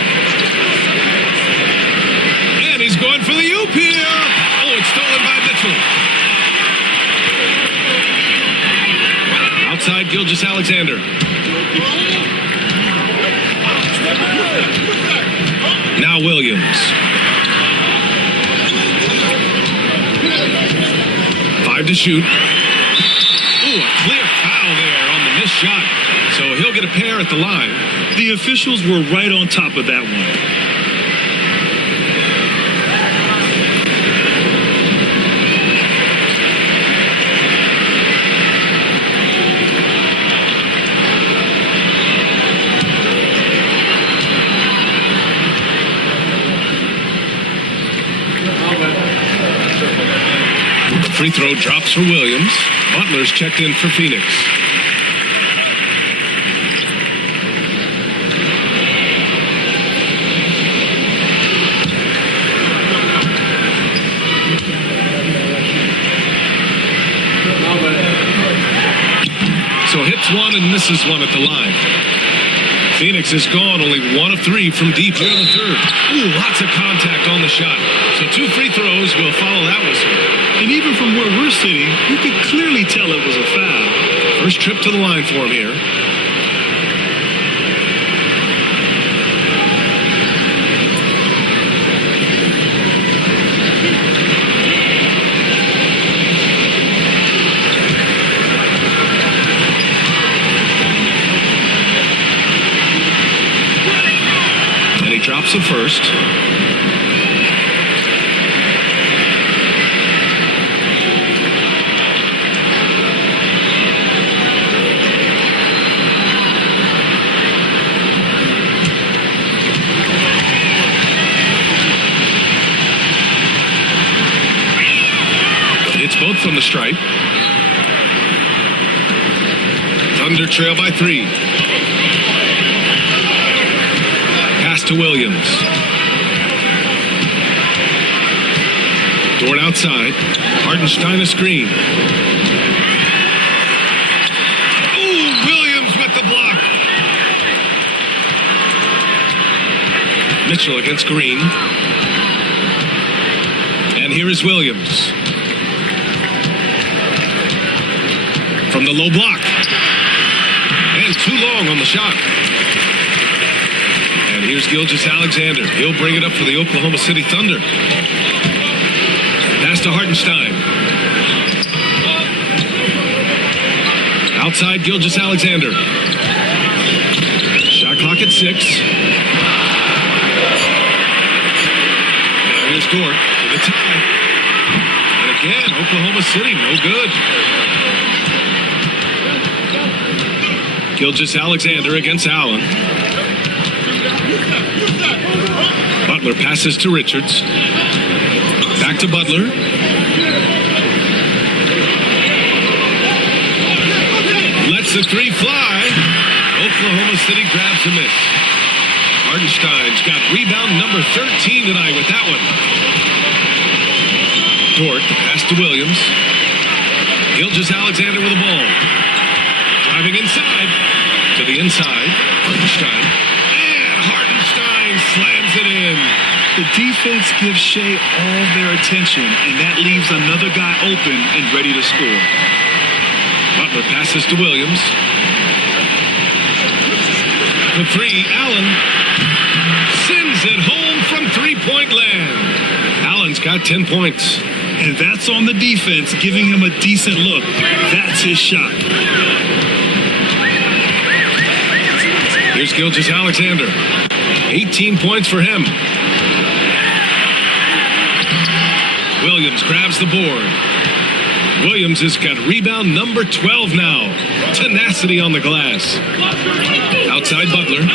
And he's going for the oop here. Oh, it's stolen by Mitchell. Outside, Gilgeous-Alexander. Now Williams. 5 to shoot. Ooh, a clear foul there on the missed shot. So he'll get a pair at the line. The officials were right on top of that one. The free throw drops for Williams. Butler's checked in for Phoenix. So hits one and misses one at the line. Phoenix has gone only 1 of 3 from deep here in the third. Ooh, lots of contact on the shot. So 2 free throws will follow that whistle. And even from where we're sitting, you could clearly tell it was a foul. First trip to the line for him here. Drops it first. It's both from the stripe. Thunder trail by 3. To Williams. Dort outside. Hartenstein a screen. Ooh, Williams with the block. Mitchell against Green. And here is Williams. From the low block. And too long on the shot. Here's Gilgeous-Alexander. He'll bring it up for the Oklahoma City Thunder. Pass to Hartenstein. Outside Gilgeous-Alexander. Shot clock at 6. Now here's Dort for the tie. And again, Oklahoma City, no good. Gilgeous-Alexander against Allen. Butler passes to Richards. Back to Butler. Lets the three fly. Oklahoma City grabs a miss. Hartenstein's got rebound number 13 tonight with that one. Dort, the pass to Williams. Gilgeous-Alexander with the ball. Driving inside. To the inside. Hartenstein. And Hartenstein slams it in. The defense gives Shea all their attention, and that leaves another guy open and ready to score. Butler passes to Williams. For three, Allen sends it home from three-point land. Allen's got 10 points. And that's on the defense, giving him a decent look. That's his shot. Here's Gilgeous-Alexander. 18 points for him. Williams grabs the board. Williams has got rebound number 12 now. Tenacity on the glass. Outside Butler.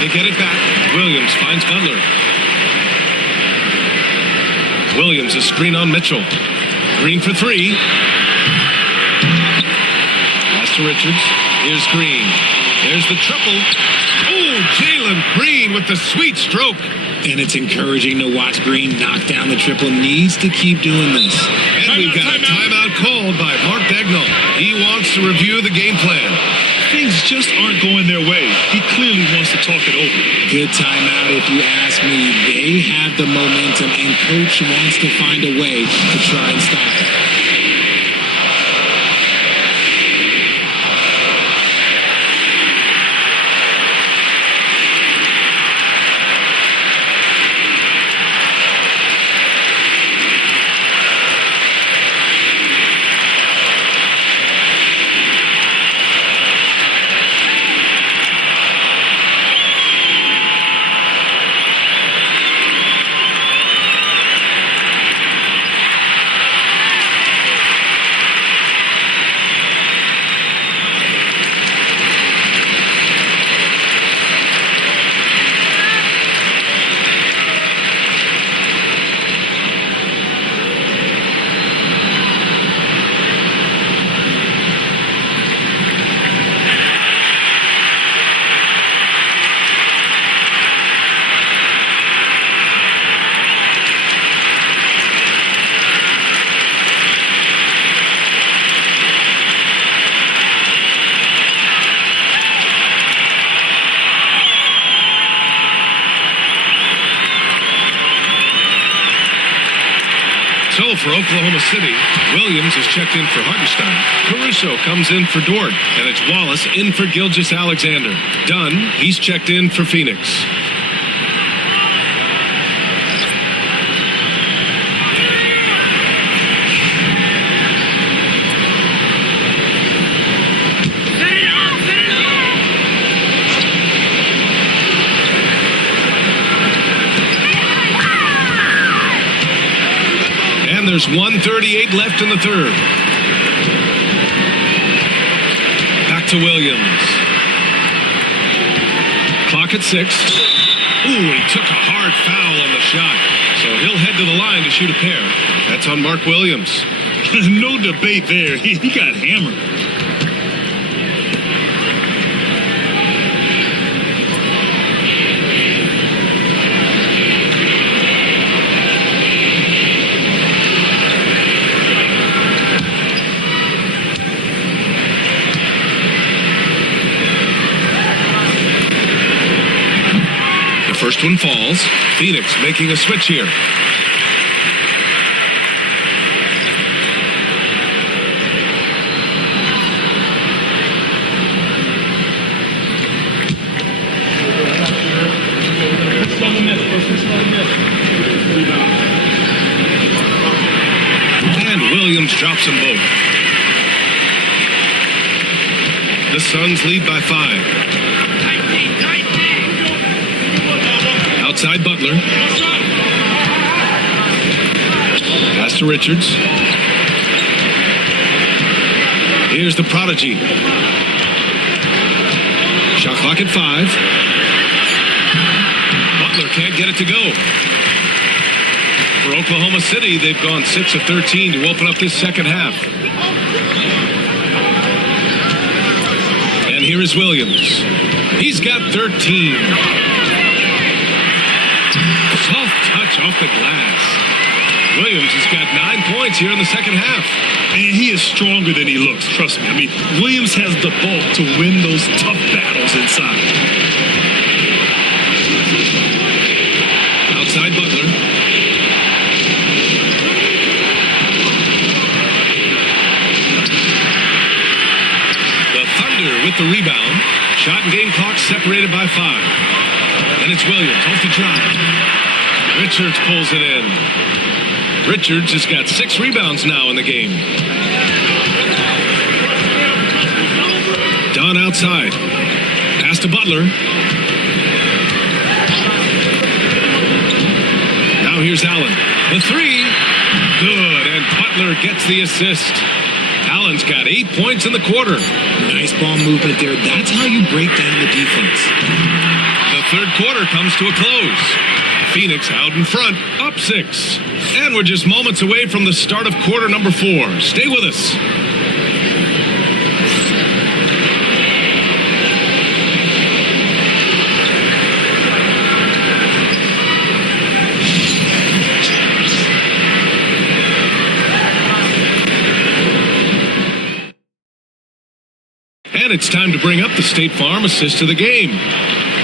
They get it back. Williams finds Butler. Williams, a screen on Mitchell. Green for three. Pass to Richards. Here's Green. There's the triple. Oh, Jalen Green with the sweet stroke. And it's encouraging to watch Green knock down the triple. Needs to keep doing this. And we've got a timeout called by Mark Dagnall. He wants to review the game plan. Things just aren't going their way. He clearly wants to talk it over. Good timeout if you ask me. They have the momentum, and coach wants to find a way to try and stop it. So for Oklahoma City, Williams is checked in for Hartenstein. Caruso comes in for Dort. And it's Wallace in for Gilgeous-Alexander. Dunn, he's checked in for Phoenix. There's 1:38 left in the third. Back to Williams. Clock at 6. Ooh, he took a hard foul on the shot. So he'll head to the line to shoot a pair. That's on Mark Williams. No debate there. He got hammered. First one falls. Phoenix making a switch here. And Williams drops them both. The Suns lead by 5. Outside Butler. Pass to Richards. Here's the prodigy. Shot clock at 5. Butler can't get it to go. For Oklahoma City, they've gone 6 of 13 to open up this second half. And here is Williams. He's got 13. Soft touch off the glass. Williams has got 9 points here in the second half. And he is stronger than he looks, trust me. I mean, Williams has the bulk to win those tough battles inside. Outside Butler. The Thunder with the rebound. Shot and game clock separated by 5. And it's Williams off the drive. Richards pulls it in. Richards has got 6 rebounds now in the game. Dunn outside. Pass to Butler. Now here's Allen. The 3. Good. And Butler gets the assist. Allen's got 8 points in the quarter. Nice ball movement there. That's how you break down the defense. The third quarter comes to a close. Phoenix out in front, up 6. And we're just moments away from the start of quarter number 4. Stay with us. And it's time to bring up the State Farm assist of the game.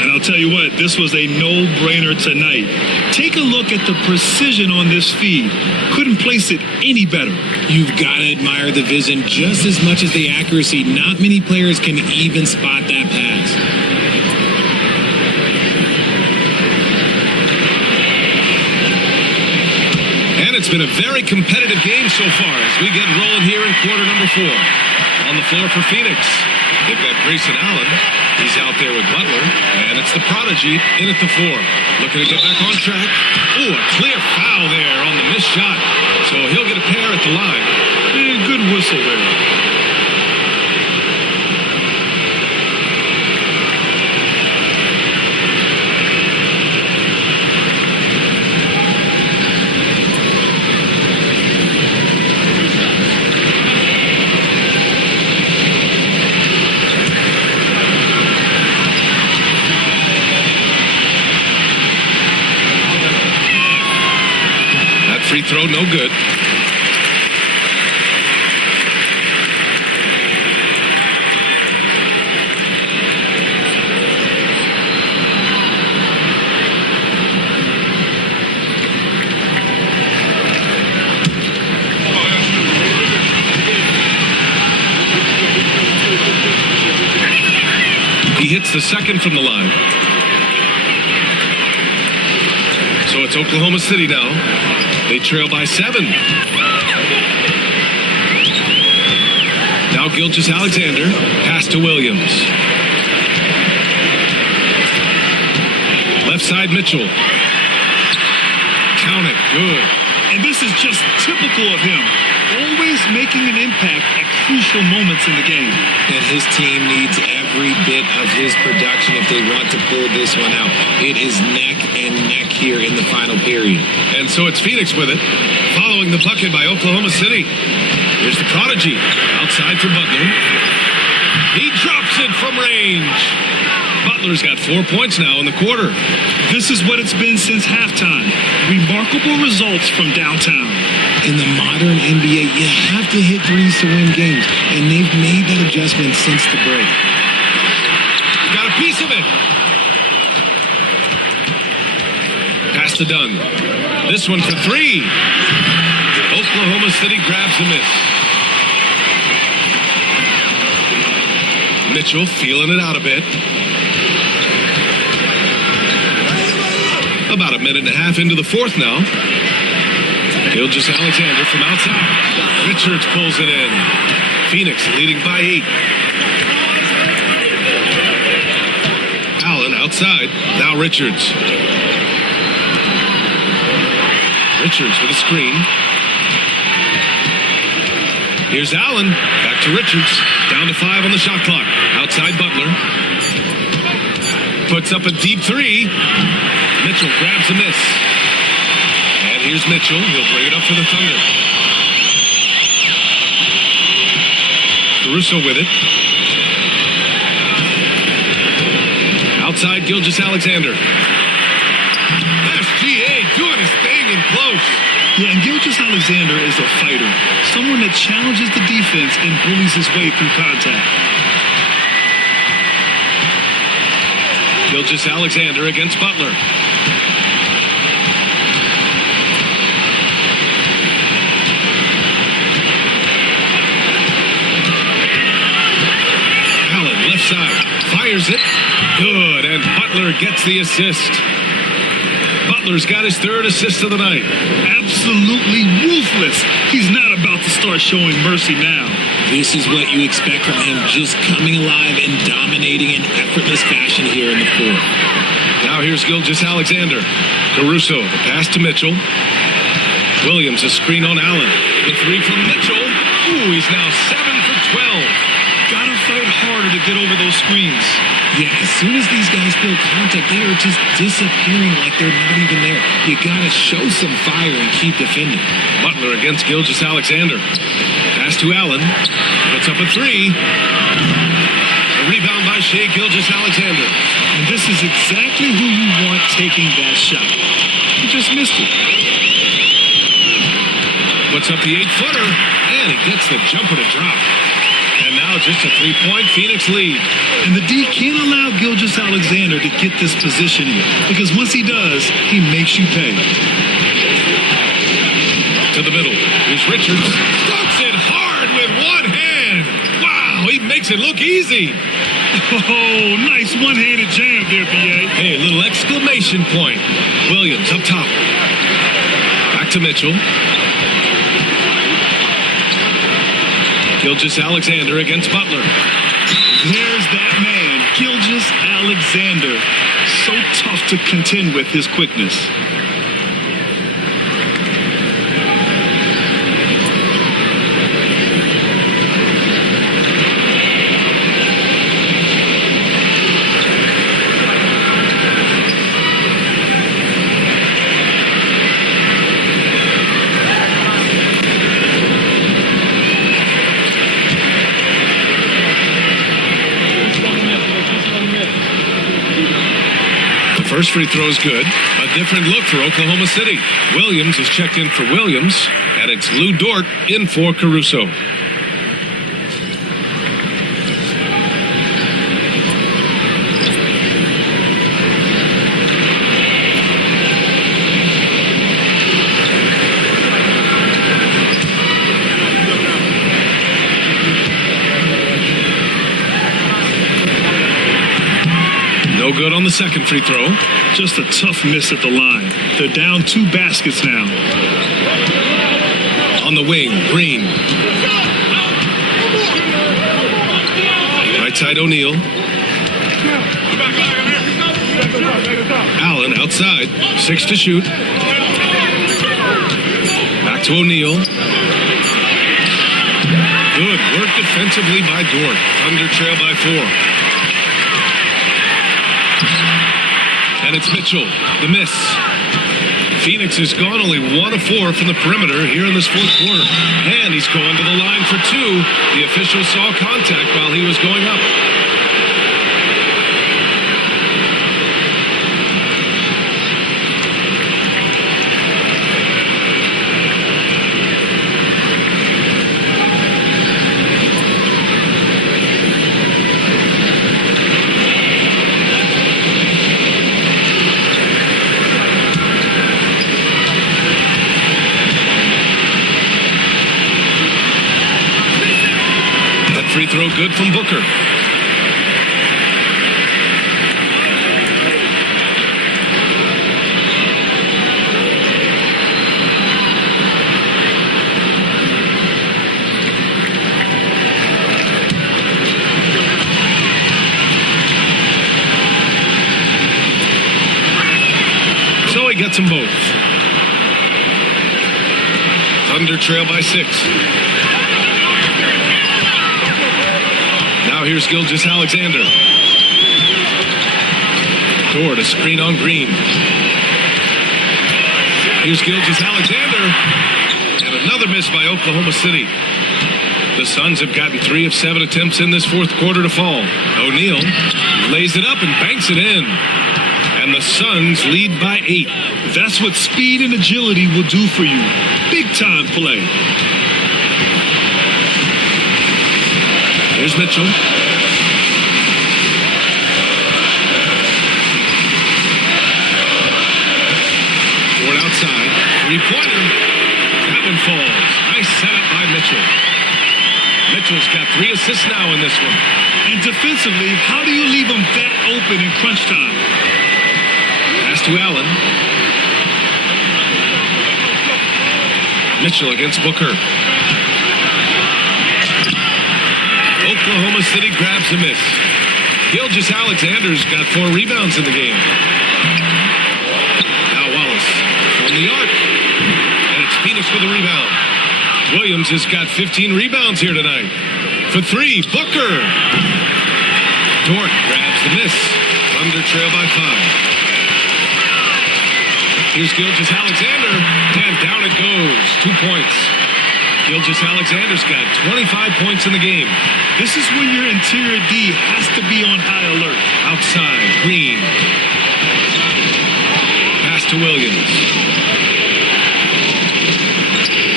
And I'll tell you what, this was a no-brainer tonight. Take a look at the precision on this feed. Couldn't place it any better. You've got to admire the vision just as much as the accuracy. Not many players can even spot that pass. And it's been a very competitive game so far as we get rolling here in quarter number 4. On the floor for Phoenix, they've got Grayson Allen. He's out there with Butler, and it's the prodigy in at the 4. Looking to get back on track. Oh, a clear foul there on the missed shot. So he'll get a pair at the line. And good whistle there. Free throw, no good. He hits the second from the line. So it's Oklahoma City now. They trail by 7. Now Gilgeous-Alexander. Pass to Williams. Left side Mitchell. Count it. Good. And this is just typical of him. Always making an impact at crucial moments in the game. And his team needs every bit of his production if they want to pull this one out. It is neck and neck here in the final period. And so it's Phoenix with it, following the bucket by Oklahoma City. Here's the prodigy, outside for Butler. He drops it from range. Butler's got 4 points now in the quarter. This is what it's been since halftime. Remarkable results from downtown. In the modern NBA, you have to hit threes to win games, and they've made that adjustment since the break. Got a piece of it. to Dunn. This one for three. Oklahoma City grabs a miss. Mitchell feeling it out a bit. About a minute and a half into the fourth now. Gilgeous-Alexander from outside. Richards pulls it in. Phoenix leading by 8. Allen outside. Now Richards. Richards with a screen. Here's Allen. Back to Richards. Down to 5 on the shot clock. Outside Butler. Puts up a deep three. Mitchell grabs a miss. And here's Mitchell. He'll bring it up for the Thunder. Caruso with it. Outside Gilgeous-Alexander. SGA doing his thing in close. Yeah, and Gilgeous-Alexander is a fighter. Someone that challenges the defense and bullies his way through contact. Gilgeous-Alexander against Butler. Allen, left side, fires it. Good, and Butler gets the assist. Butler's got his 3rd assist of the night. Absolutely ruthless. He's not about to start showing mercy now. This is what you expect from him, just coming alive and dominating in effortless fashion here in the fourth. Now here's Gilgeous-Alexander. Caruso, the pass to Mitchell. Williams, a screen on Allen. The three from Mitchell. Ooh, he's now 7 for 12. Gotta fight harder to get over those screens. Yeah, as soon as these guys feel contact, they are just disappearing like they're not even there. You gotta show some fire and keep defending. Butler against Gilgeous-Alexander. Pass to Allen. Puts up a three. A rebound by Shai Gilgeous-Alexander. And this is exactly who you want taking that shot. He just missed it. Puts up the 8-footer, and he gets the jumper to drop. And now just a 3-point Phoenix lead. And the D can't allow Gilgeous-Alexander to get this position here, because once he does, he makes you pay. To the middle. Here's Richards. Dunks it hard with one hand. Wow, he makes it look easy. Oh, nice one-handed jam there, B.A. Hey, a little exclamation point. Williams up top. Back to Mitchell. Gilgeous-Alexander against Butler. There's that man, Gilgeous-Alexander. So tough to contend with his quickness. First free throw is good. A different look for Oklahoma City. Williams is checked in for Williams, and it's Lou Dort in for Caruso. No good on the second free throw. Just a tough miss at the line. They're down 2 baskets now. On the wing, Green. Right side, O'Neal. Allen outside. 6 to shoot. Back to O'Neal. Good work defensively by Dort. Thunder trail by 4. And it's Mitchell, the miss. Phoenix has gone only 1 of 4 from the perimeter here in this fourth quarter. And he's going to the line for 2. The official saw contact while he was going up. good from Booker. So he gets them both. Thunder trail by 6. Now here's Gilgeous-Alexander. Dort, a screen on Green. Here's Gilgeous-Alexander. And another miss by Oklahoma City. The Suns have gotten 3 of 7 attempts in this fourth quarter to fall. O'Neal lays it up and banks it in. And the Suns lead by 8. That's what speed and agility will do for you. Big time play. Here's Mitchell. Dort outside. 3-pointer. That one falls. Nice setup by Mitchell. Mitchell's got 3 assists now in this one. And defensively, how do you leave them that open in crunch time? Pass to Allen. Mitchell against Booker. Oklahoma City grabs a miss. Gilgeous-Alexander's got 4 rebounds in the game. Now Wallace from the arc. And it's Phoenix with a rebound. Williams has got 15 rebounds here tonight. For 3, Booker. Dort grabs the miss. Thunder trail by 5. Here's Gilgeous-Alexander, and down it goes. 2 points. Gilgeous-Alexander's got 25 points in the game. This is when your interior D has to be on high alert. Outside, Green. Pass to Williams.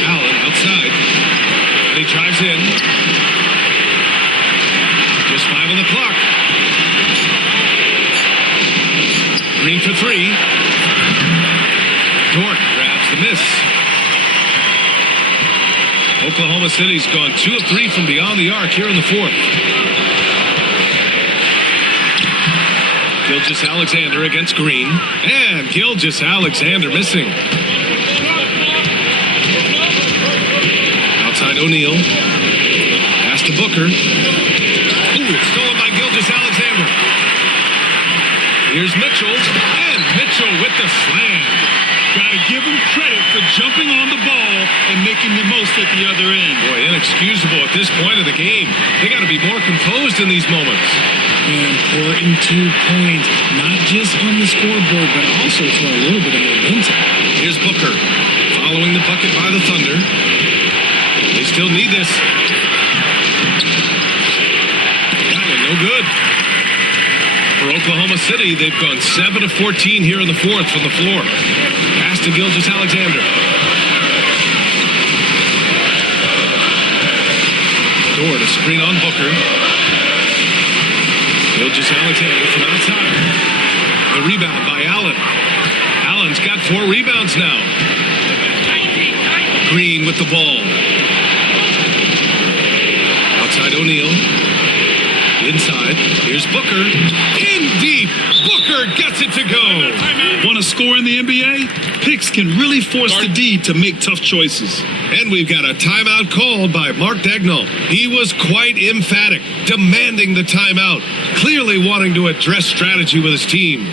Allen outside. And he drives in. Just 5 on the clock. Green for 3. Dort grabs the miss. Oklahoma City's gone 2 of 3 from beyond the arc here in the fourth. Gilgeous-Alexander against Green. And Gilgeous-Alexander missing. Outside O'Neal. Pass to Booker. Ooh, it's stolen by Gilgeous-Alexander. Here's Mitchell. And Mitchell with the slam. Gotta give him credit for jumping on the ball and making the most at the other end. Boy, inexcusable at this point of the game. They got to be more composed in these moments. Important 2 points, not just on the scoreboard, but also for a little bit of momentum. Here's Booker, following the bucket by the Thunder. They still need this. No good. For Oklahoma City, they've gone 7 of 14 here in the fourth from the floor. Pass to Gilgeous-Alexander. Dort, a screen on Booker. Gilgeous-Alexander from outside. The rebound by Allen. Allen's got 4 rebounds now. Green with the ball. Outside O'Neal. Inside, here's Booker. In deep, Booker gets it to go. Want to score in the NBA? Picks can really force the D to make tough choices. And we've got a timeout called by Mark Dagnall. He was quite emphatic, demanding the timeout, clearly wanting to address strategy with his team.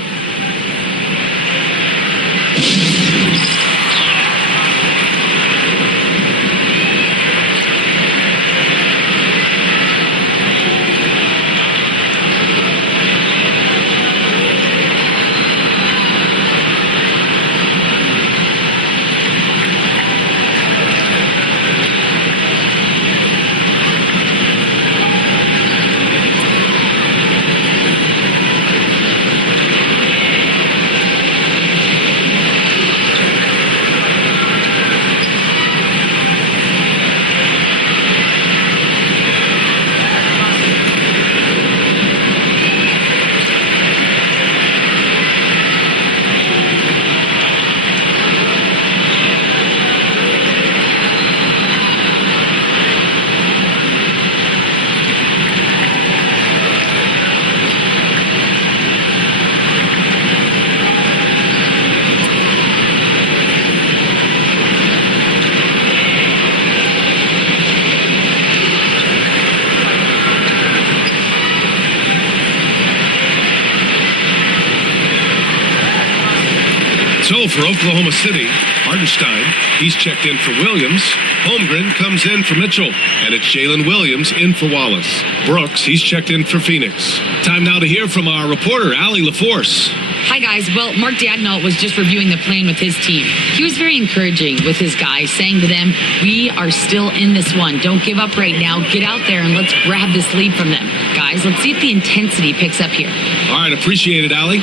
So for Oklahoma City, Hartenstein, he's checked in for Williams. Holmgren comes in for Mitchell. And it's Jalen Williams in for Wallace. Brooks, he's checked in for Phoenix. Time now to hear from our reporter, Allie LaForce. Hi, guys. Well, Mark Daigneault was just reviewing the plan with his team. He was very encouraging with his guys, saying to them, we are still in this one. Don't give up right now. Get out there and let's grab this lead from them. Guys, let's see if the intensity picks up here. All right, appreciate it, Allie.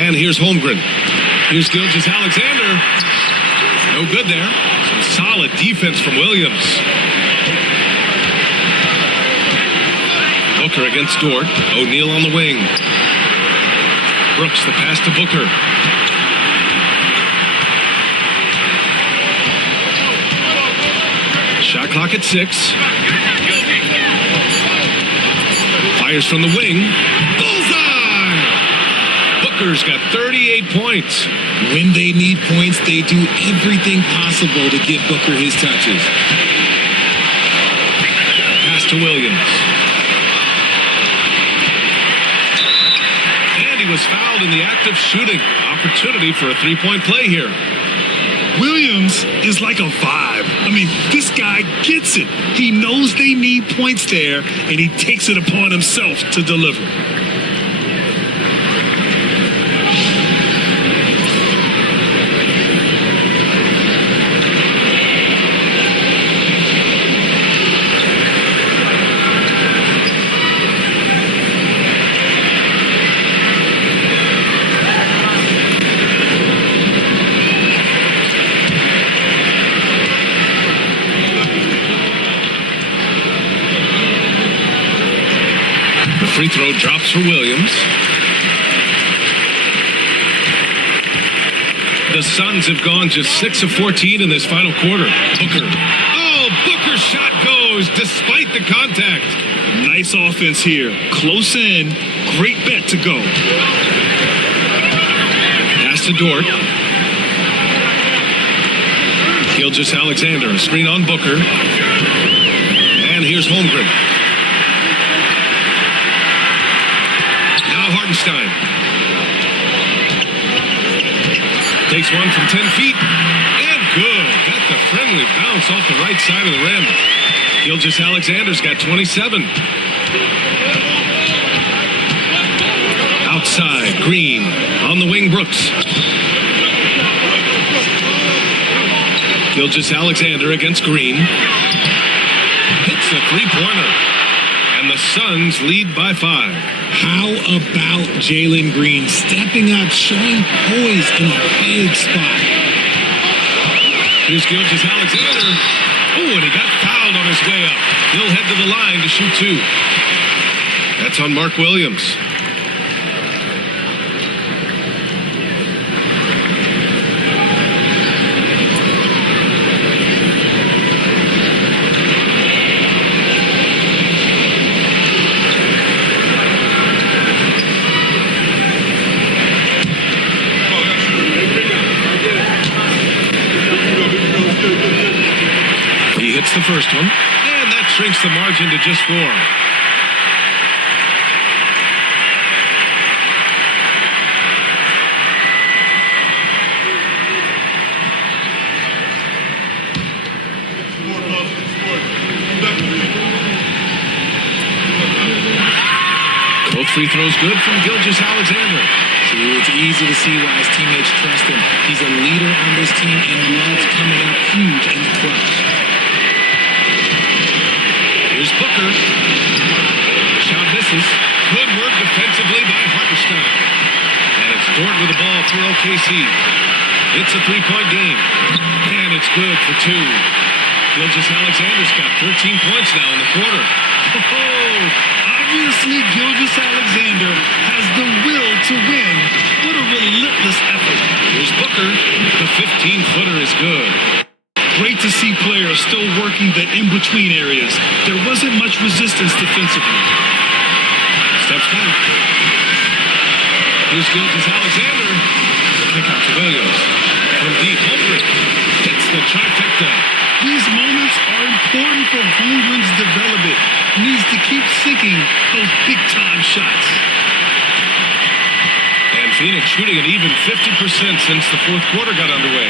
And here's Holmgren. Here's Gilgeous-Alexander. No good there. Some solid defense from Williams. Booker against Dort. O'Neal on the wing. Brooks, the pass to Booker. Shot clock at 6. Fires from the wing. Bullseye! Booker's got 38 points. When they need points, they do everything possible to get Booker his touches. Pass to Williams. And he was fouled in the act of shooting. Opportunity for a three-point play here. Williams is like a vibe. I mean, this guy gets it. He knows they need points there, and he takes it upon himself to deliver. Free throw drops for Williams. The Suns have gone just 6 of 14 in this final quarter. Booker. Oh, Booker's shot goes despite the contact. Nice offense here. Close in. Great bet to go. Pass to Dort. Gilgeous-Alexander. A screen on Booker. And here's Holmgren. Hartenstein takes one from 10 feet and good. Got the friendly bounce off the right side of the rim. Gilgeous-Alexander's got 27. Outside, Green on the wing. Brooks. Gilgeous-Alexander against Green. Hits the three-pointer. And the Suns lead by 5. How about Jalen Green stepping up, showing poise in a big spot? Here's Gilgeous-Alexander. Oh, and he got fouled on his way up. He'll head to the line to shoot 2. That's on Mark Williams. The first one, and that shrinks the margin to just 4. Both free throws good from Gilgeous-Alexander. See, it's easy to see why his teammates trust him. He's a leader on this team and loves coming up huge in the clutch. Here's Booker. Shot misses. Good work defensively by Hartenstein. And it's Dort with the ball for OKC. It's a three-point game. And it's good for 2. Gilgeous-Alexander's got 13 points now in the quarter. Oh, obviously Gilgeous-Alexander has the will to win. What a relentless effort. Here's Booker. The 15-footer is good. Great to see players still working the in-between areas. There wasn't much resistance defensively. Steps back. Here's Gilgeous-Alexander. Kick out to Williams. From deep, Holmgren hits the trifecta. These moments are important for Holmgren's development. He needs to keep sinking those big-time shots. Phoenix shooting an even 50% since the fourth quarter got underway.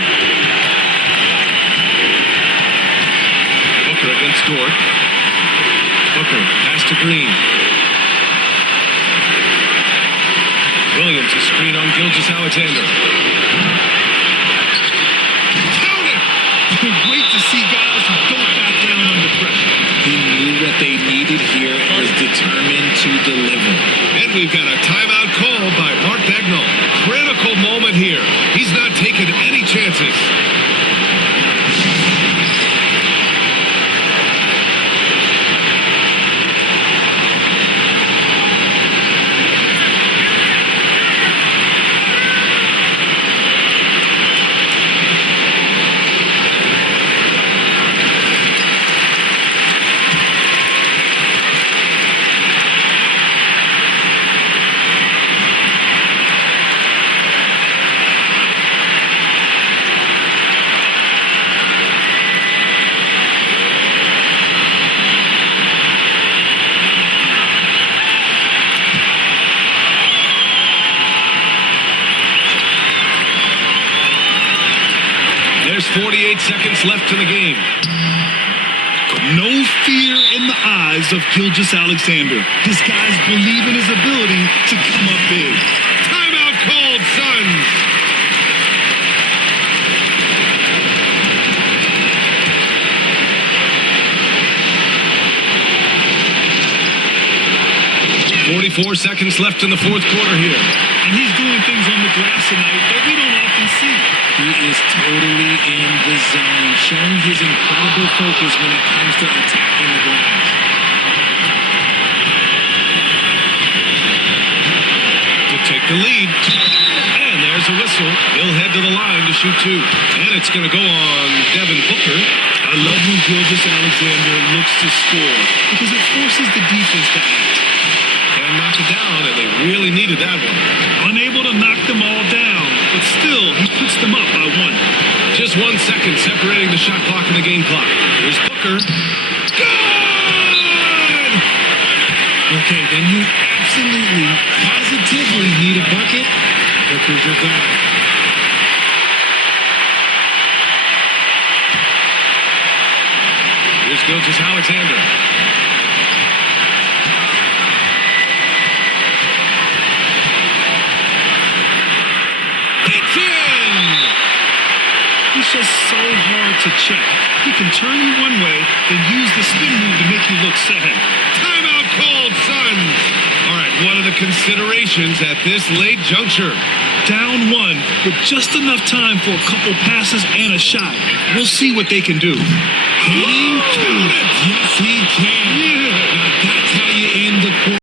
Booker against Dort. Booker, pass to Green. Williams, a screen on Gilgeous-Alexander. Count it! Great to see guys who don't back down under pressure. He knew what they needed here and was determined to deliver. And we've got a timeout call by Mark Daigneault. Critical moment here. He's not taking any chances. There's 48 seconds left in the game. No fear in the eyes of Gilgeous-Alexander. This guy's believe in his ability to come up big. Timeout called, Suns. .44 seconds left in the fourth quarter here. And he's doing things on the glass tonight that we don't often see. He is totally in the zone, showing his incredible focus when it comes to attacking the glass. To take the lead. And there's a whistle. He'll head to the line to shoot two. And it's going to go on Devin Booker. I love when Gilgeous-Alexander looks to score because it forces the defense to act. And knock it down, and they really needed that one. Unable to knock them all down, but still, he puts them up by one. Just 1 second separating the shot clock and the game clock. Here's Booker. Good! Okay, then you absolutely, positively need a bucket. Booker's your guy. Here's Gilgeous-Alexander. It's in! He's just so hard to check. He can turn you one way, then use the spin move to make you look sad. Timeout called, Suns. All right, what are the considerations at this late juncture? Down one, with just enough time for a couple passes and a shot. We'll see what they can do. Hitting? Yes, he can.